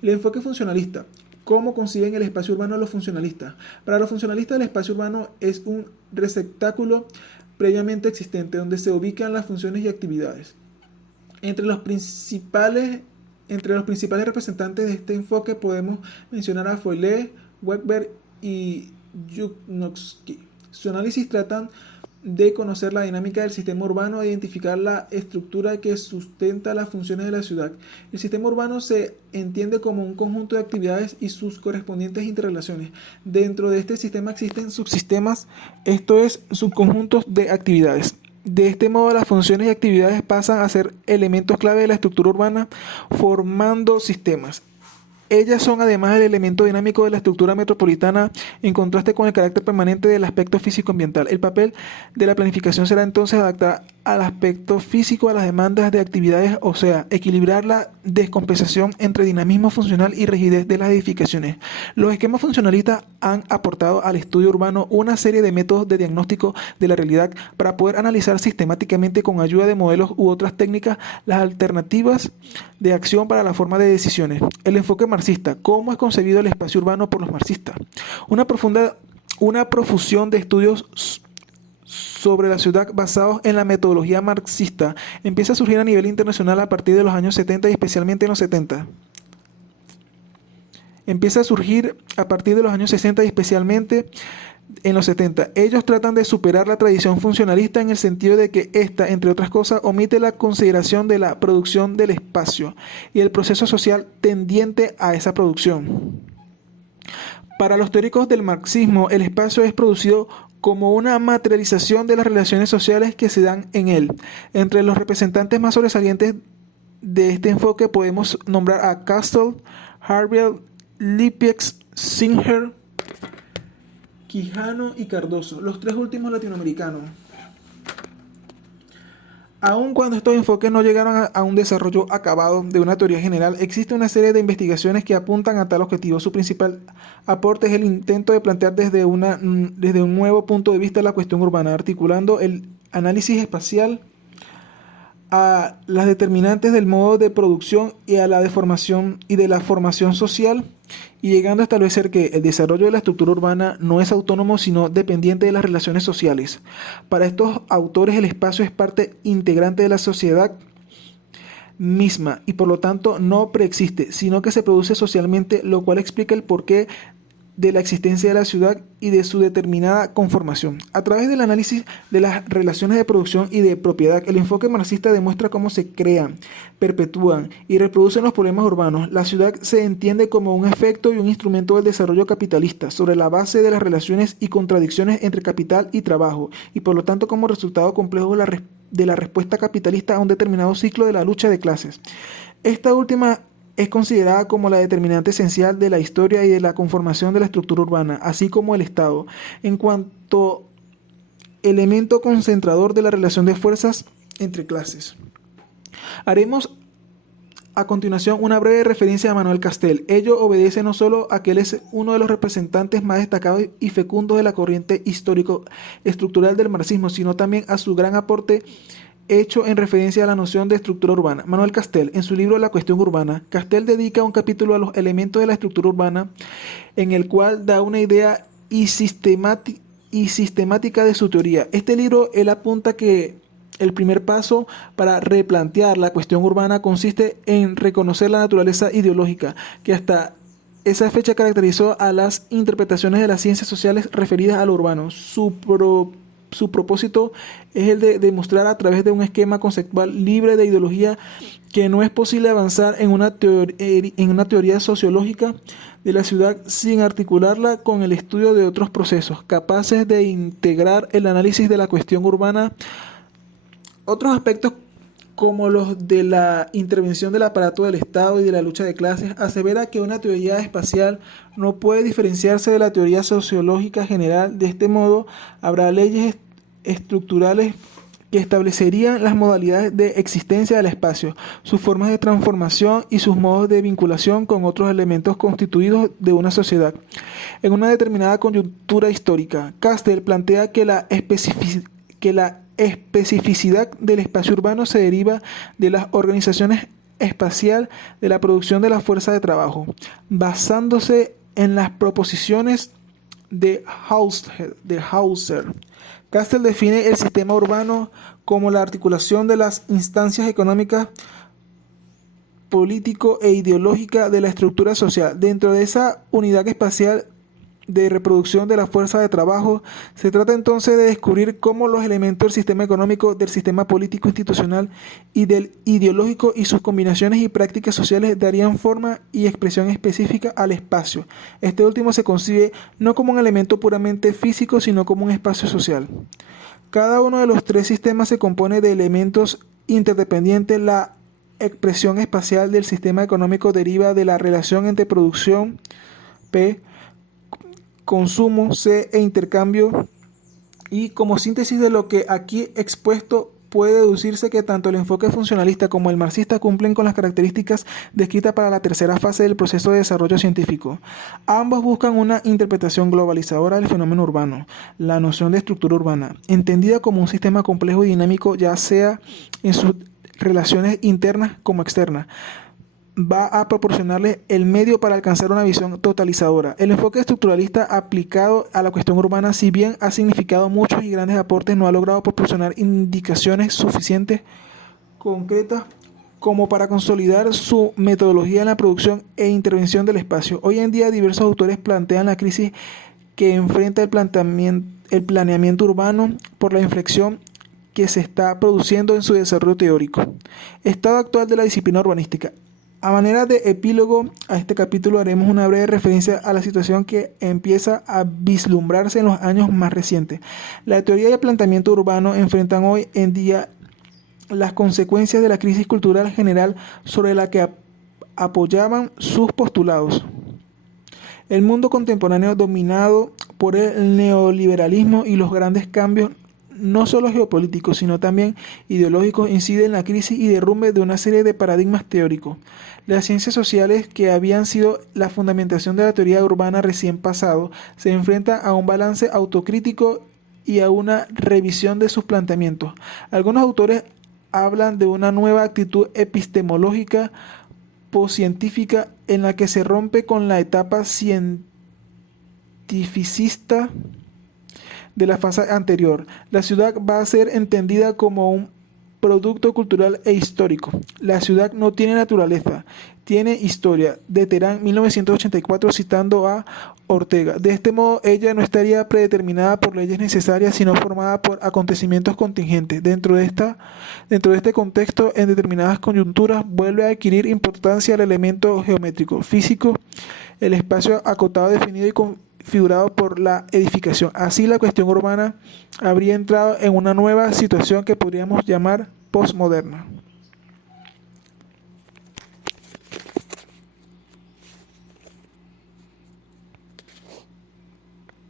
El enfoque funcionalista: ¿cómo conciben el espacio urbano los funcionalistas? Para los funcionalistas, el espacio urbano es un receptáculo previamente existente donde se ubican las funciones y actividades. Entre los principales representantes de este enfoque podemos mencionar a Foillet, Weber y Yukhnovsky. Su análisis tratan de conocer la dinámica del sistema urbano e identificar la estructura que sustenta las funciones de la ciudad. El sistema urbano se entiende como un conjunto de actividades y sus correspondientes interrelaciones. Dentro de este sistema existen subsistemas, esto es, subconjuntos de actividades. De este modo, las funciones y actividades pasan a ser elementos clave de la estructura urbana, formando sistemas. Ellas son además el elemento dinámico de la estructura metropolitana, en contraste con el carácter permanente del aspecto físico-ambiental. El papel de la planificación será entonces adaptar al aspecto físico a las demandas de actividades, o sea, equilibrar la descompensación entre dinamismo funcional y rigidez de las edificaciones. Los esquemas funcionalistas han aportado al estudio urbano una serie de métodos de diagnóstico de la realidad para poder analizar sistemáticamente, con ayuda de modelos u otras técnicas, las alternativas de acción para la forma de decisiones. El enfoque marxista: ¿cómo es concebido el espacio urbano por los marxistas? Una profusión de estudios sobre la ciudad basados en la metodología marxista empieza a surgir a nivel internacional a partir de los años 70 y especialmente en los 70. Empieza a surgir a partir de los años 60 y especialmente en los 70. Ellos tratan de superar la tradición funcionalista en el sentido de que ésta, entre otras cosas, omite la consideración de la producción del espacio y el proceso social tendiente a esa producción. Para los teóricos del marxismo, el espacio es producido como una materialización de las relaciones sociales que se dan en él. Entre los representantes más sobresalientes de este enfoque podemos nombrar a Castle, Harvey, Lippiax, Singer, Quijano y Cardoso, los tres últimos latinoamericanos. Aun cuando estos enfoques no llegaron a un desarrollo acabado de una teoría general, existe una serie de investigaciones que apuntan a tal objetivo. Su principal aporte es el intento de plantear desde un nuevo punto de vista la cuestión urbana, articulando el análisis espacial a las determinantes del modo de producción y a la deformación y de la formación social, y llegando a establecer que el desarrollo de la estructura urbana no es autónomo sino dependiente de las relaciones sociales. Para estos autores el espacio es parte integrante de la sociedad misma y por lo tanto no preexiste, sino que se produce socialmente, lo cual explica el porqué de la existencia de la ciudad y de su determinada conformación. A través del análisis de las relaciones de producción y de propiedad, el enfoque marxista demuestra cómo se crean, perpetúan y reproducen los problemas urbanos. La ciudad se entiende como un efecto y un instrumento del desarrollo capitalista, sobre la base de las relaciones y contradicciones entre capital y trabajo, y por lo tanto como resultado complejo de la respuesta capitalista a un determinado ciclo de la lucha de clases. Esta última es considerada como la determinante esencial de la historia y de la conformación de la estructura urbana, así como el Estado, en cuanto elemento concentrador de la relación de fuerzas entre clases. Haremos a continuación una breve referencia a Manuel Castel. Ello obedece no solo a que él es uno de los representantes más destacados y fecundos de la corriente histórico-estructural del marxismo, sino también a su gran aporte hecho en referencia a la noción de estructura urbana. Manuel Castel, en su libro La cuestión urbana, Castel dedica un capítulo a los elementos de la estructura urbana, en el cual da una idea y sistemática de su teoría. Este libro, él apunta que el primer paso para replantear la cuestión urbana consiste en reconocer la naturaleza ideológica que hasta esa fecha caracterizó a las interpretaciones de las ciencias sociales referidas a lo urbano. Su propósito es el de demostrar a través de un esquema conceptual libre de ideología que no es posible avanzar en una teoría sociológica de la ciudad sin articularla con el estudio de otros procesos, capaces de integrar el análisis de la cuestión urbana. Otros aspectos como los de la intervención del aparato del Estado y de la lucha de clases, asevera que una teoría espacial no puede diferenciarse de la teoría sociológica general. De este modo, habrá leyes estructurales que establecerían las modalidades de existencia del espacio, sus formas de transformación y sus modos de vinculación con otros elementos constituidos de una sociedad. En una determinada coyuntura histórica, Castel plantea que la especificidad del espacio urbano se deriva de las organizaciones espacial de la producción de la fuerza de trabajo, basándose en las proposiciones de Hauser. Castel define el sistema urbano como la articulación de las instancias económicas, político e ideológica de la estructura social. Dentro de esa unidad espacial de reproducción de la fuerza de trabajo, se trata entonces de descubrir cómo los elementos del sistema económico, del sistema político institucional y del ideológico y sus combinaciones y prácticas sociales darían forma y expresión específica al espacio. Este último se concibe no como un elemento puramente físico, sino como un espacio social. Cada uno de los tres sistemas se compone de elementos interdependientes. La expresión espacial del sistema económico deriva de la relación entre producción, P, consumo, C, e intercambio, y como síntesis de lo que aquí expuesto puede deducirse que tanto el enfoque funcionalista como el marxista cumplen con las características descritas para la tercera fase del proceso de desarrollo científico. Ambos buscan una interpretación globalizadora del fenómeno urbano, la noción de estructura urbana, entendida como un sistema complejo y dinámico, ya sea en sus relaciones internas como externas, va a proporcionarles el medio para alcanzar una visión totalizadora. El enfoque estructuralista aplicado a la cuestión urbana, si bien ha significado muchos y grandes aportes, no ha logrado proporcionar indicaciones suficientes, concretas, como para consolidar su metodología en la producción e intervención del espacio. Hoy en día diversos autores plantean la crisis que enfrenta el planeamiento urbano por la inflexión que se está produciendo en su desarrollo teórico. Estado actual de la disciplina urbanística. A manera de epílogo a este capítulo haremos una breve referencia a la situación que empieza a vislumbrarse en los años más recientes. La teoría y el planteamiento urbano enfrentan hoy en día las consecuencias de la crisis cultural general sobre la que apoyaban sus postulados. El mundo contemporáneo, dominado por el neoliberalismo y los grandes cambios no solo geopolíticos, sino también ideológicos, incide en la crisis y derrumbe de una serie de paradigmas teóricos. Las ciencias sociales, que habían sido la fundamentación de la teoría urbana recién pasado, se enfrentan a un balance autocrítico y a una revisión de sus planteamientos. Algunos autores hablan de una nueva actitud epistemológica poscientífica en la que se rompe con la etapa cientificista de la fase anterior. La ciudad va a ser entendida como un producto cultural e histórico. La ciudad no tiene naturaleza, tiene historia. De Terán, 1984, citando a Ortega. De este modo, ella no estaría predeterminada por leyes necesarias, sino formada por acontecimientos contingentes. Dentro de este contexto, en determinadas coyunturas, vuelve a adquirir importancia el elemento geométrico, físico, el espacio acotado, definido y configurado por la edificación. Así, la cuestión urbana habría entrado en una nueva situación que podríamos llamar postmoderna.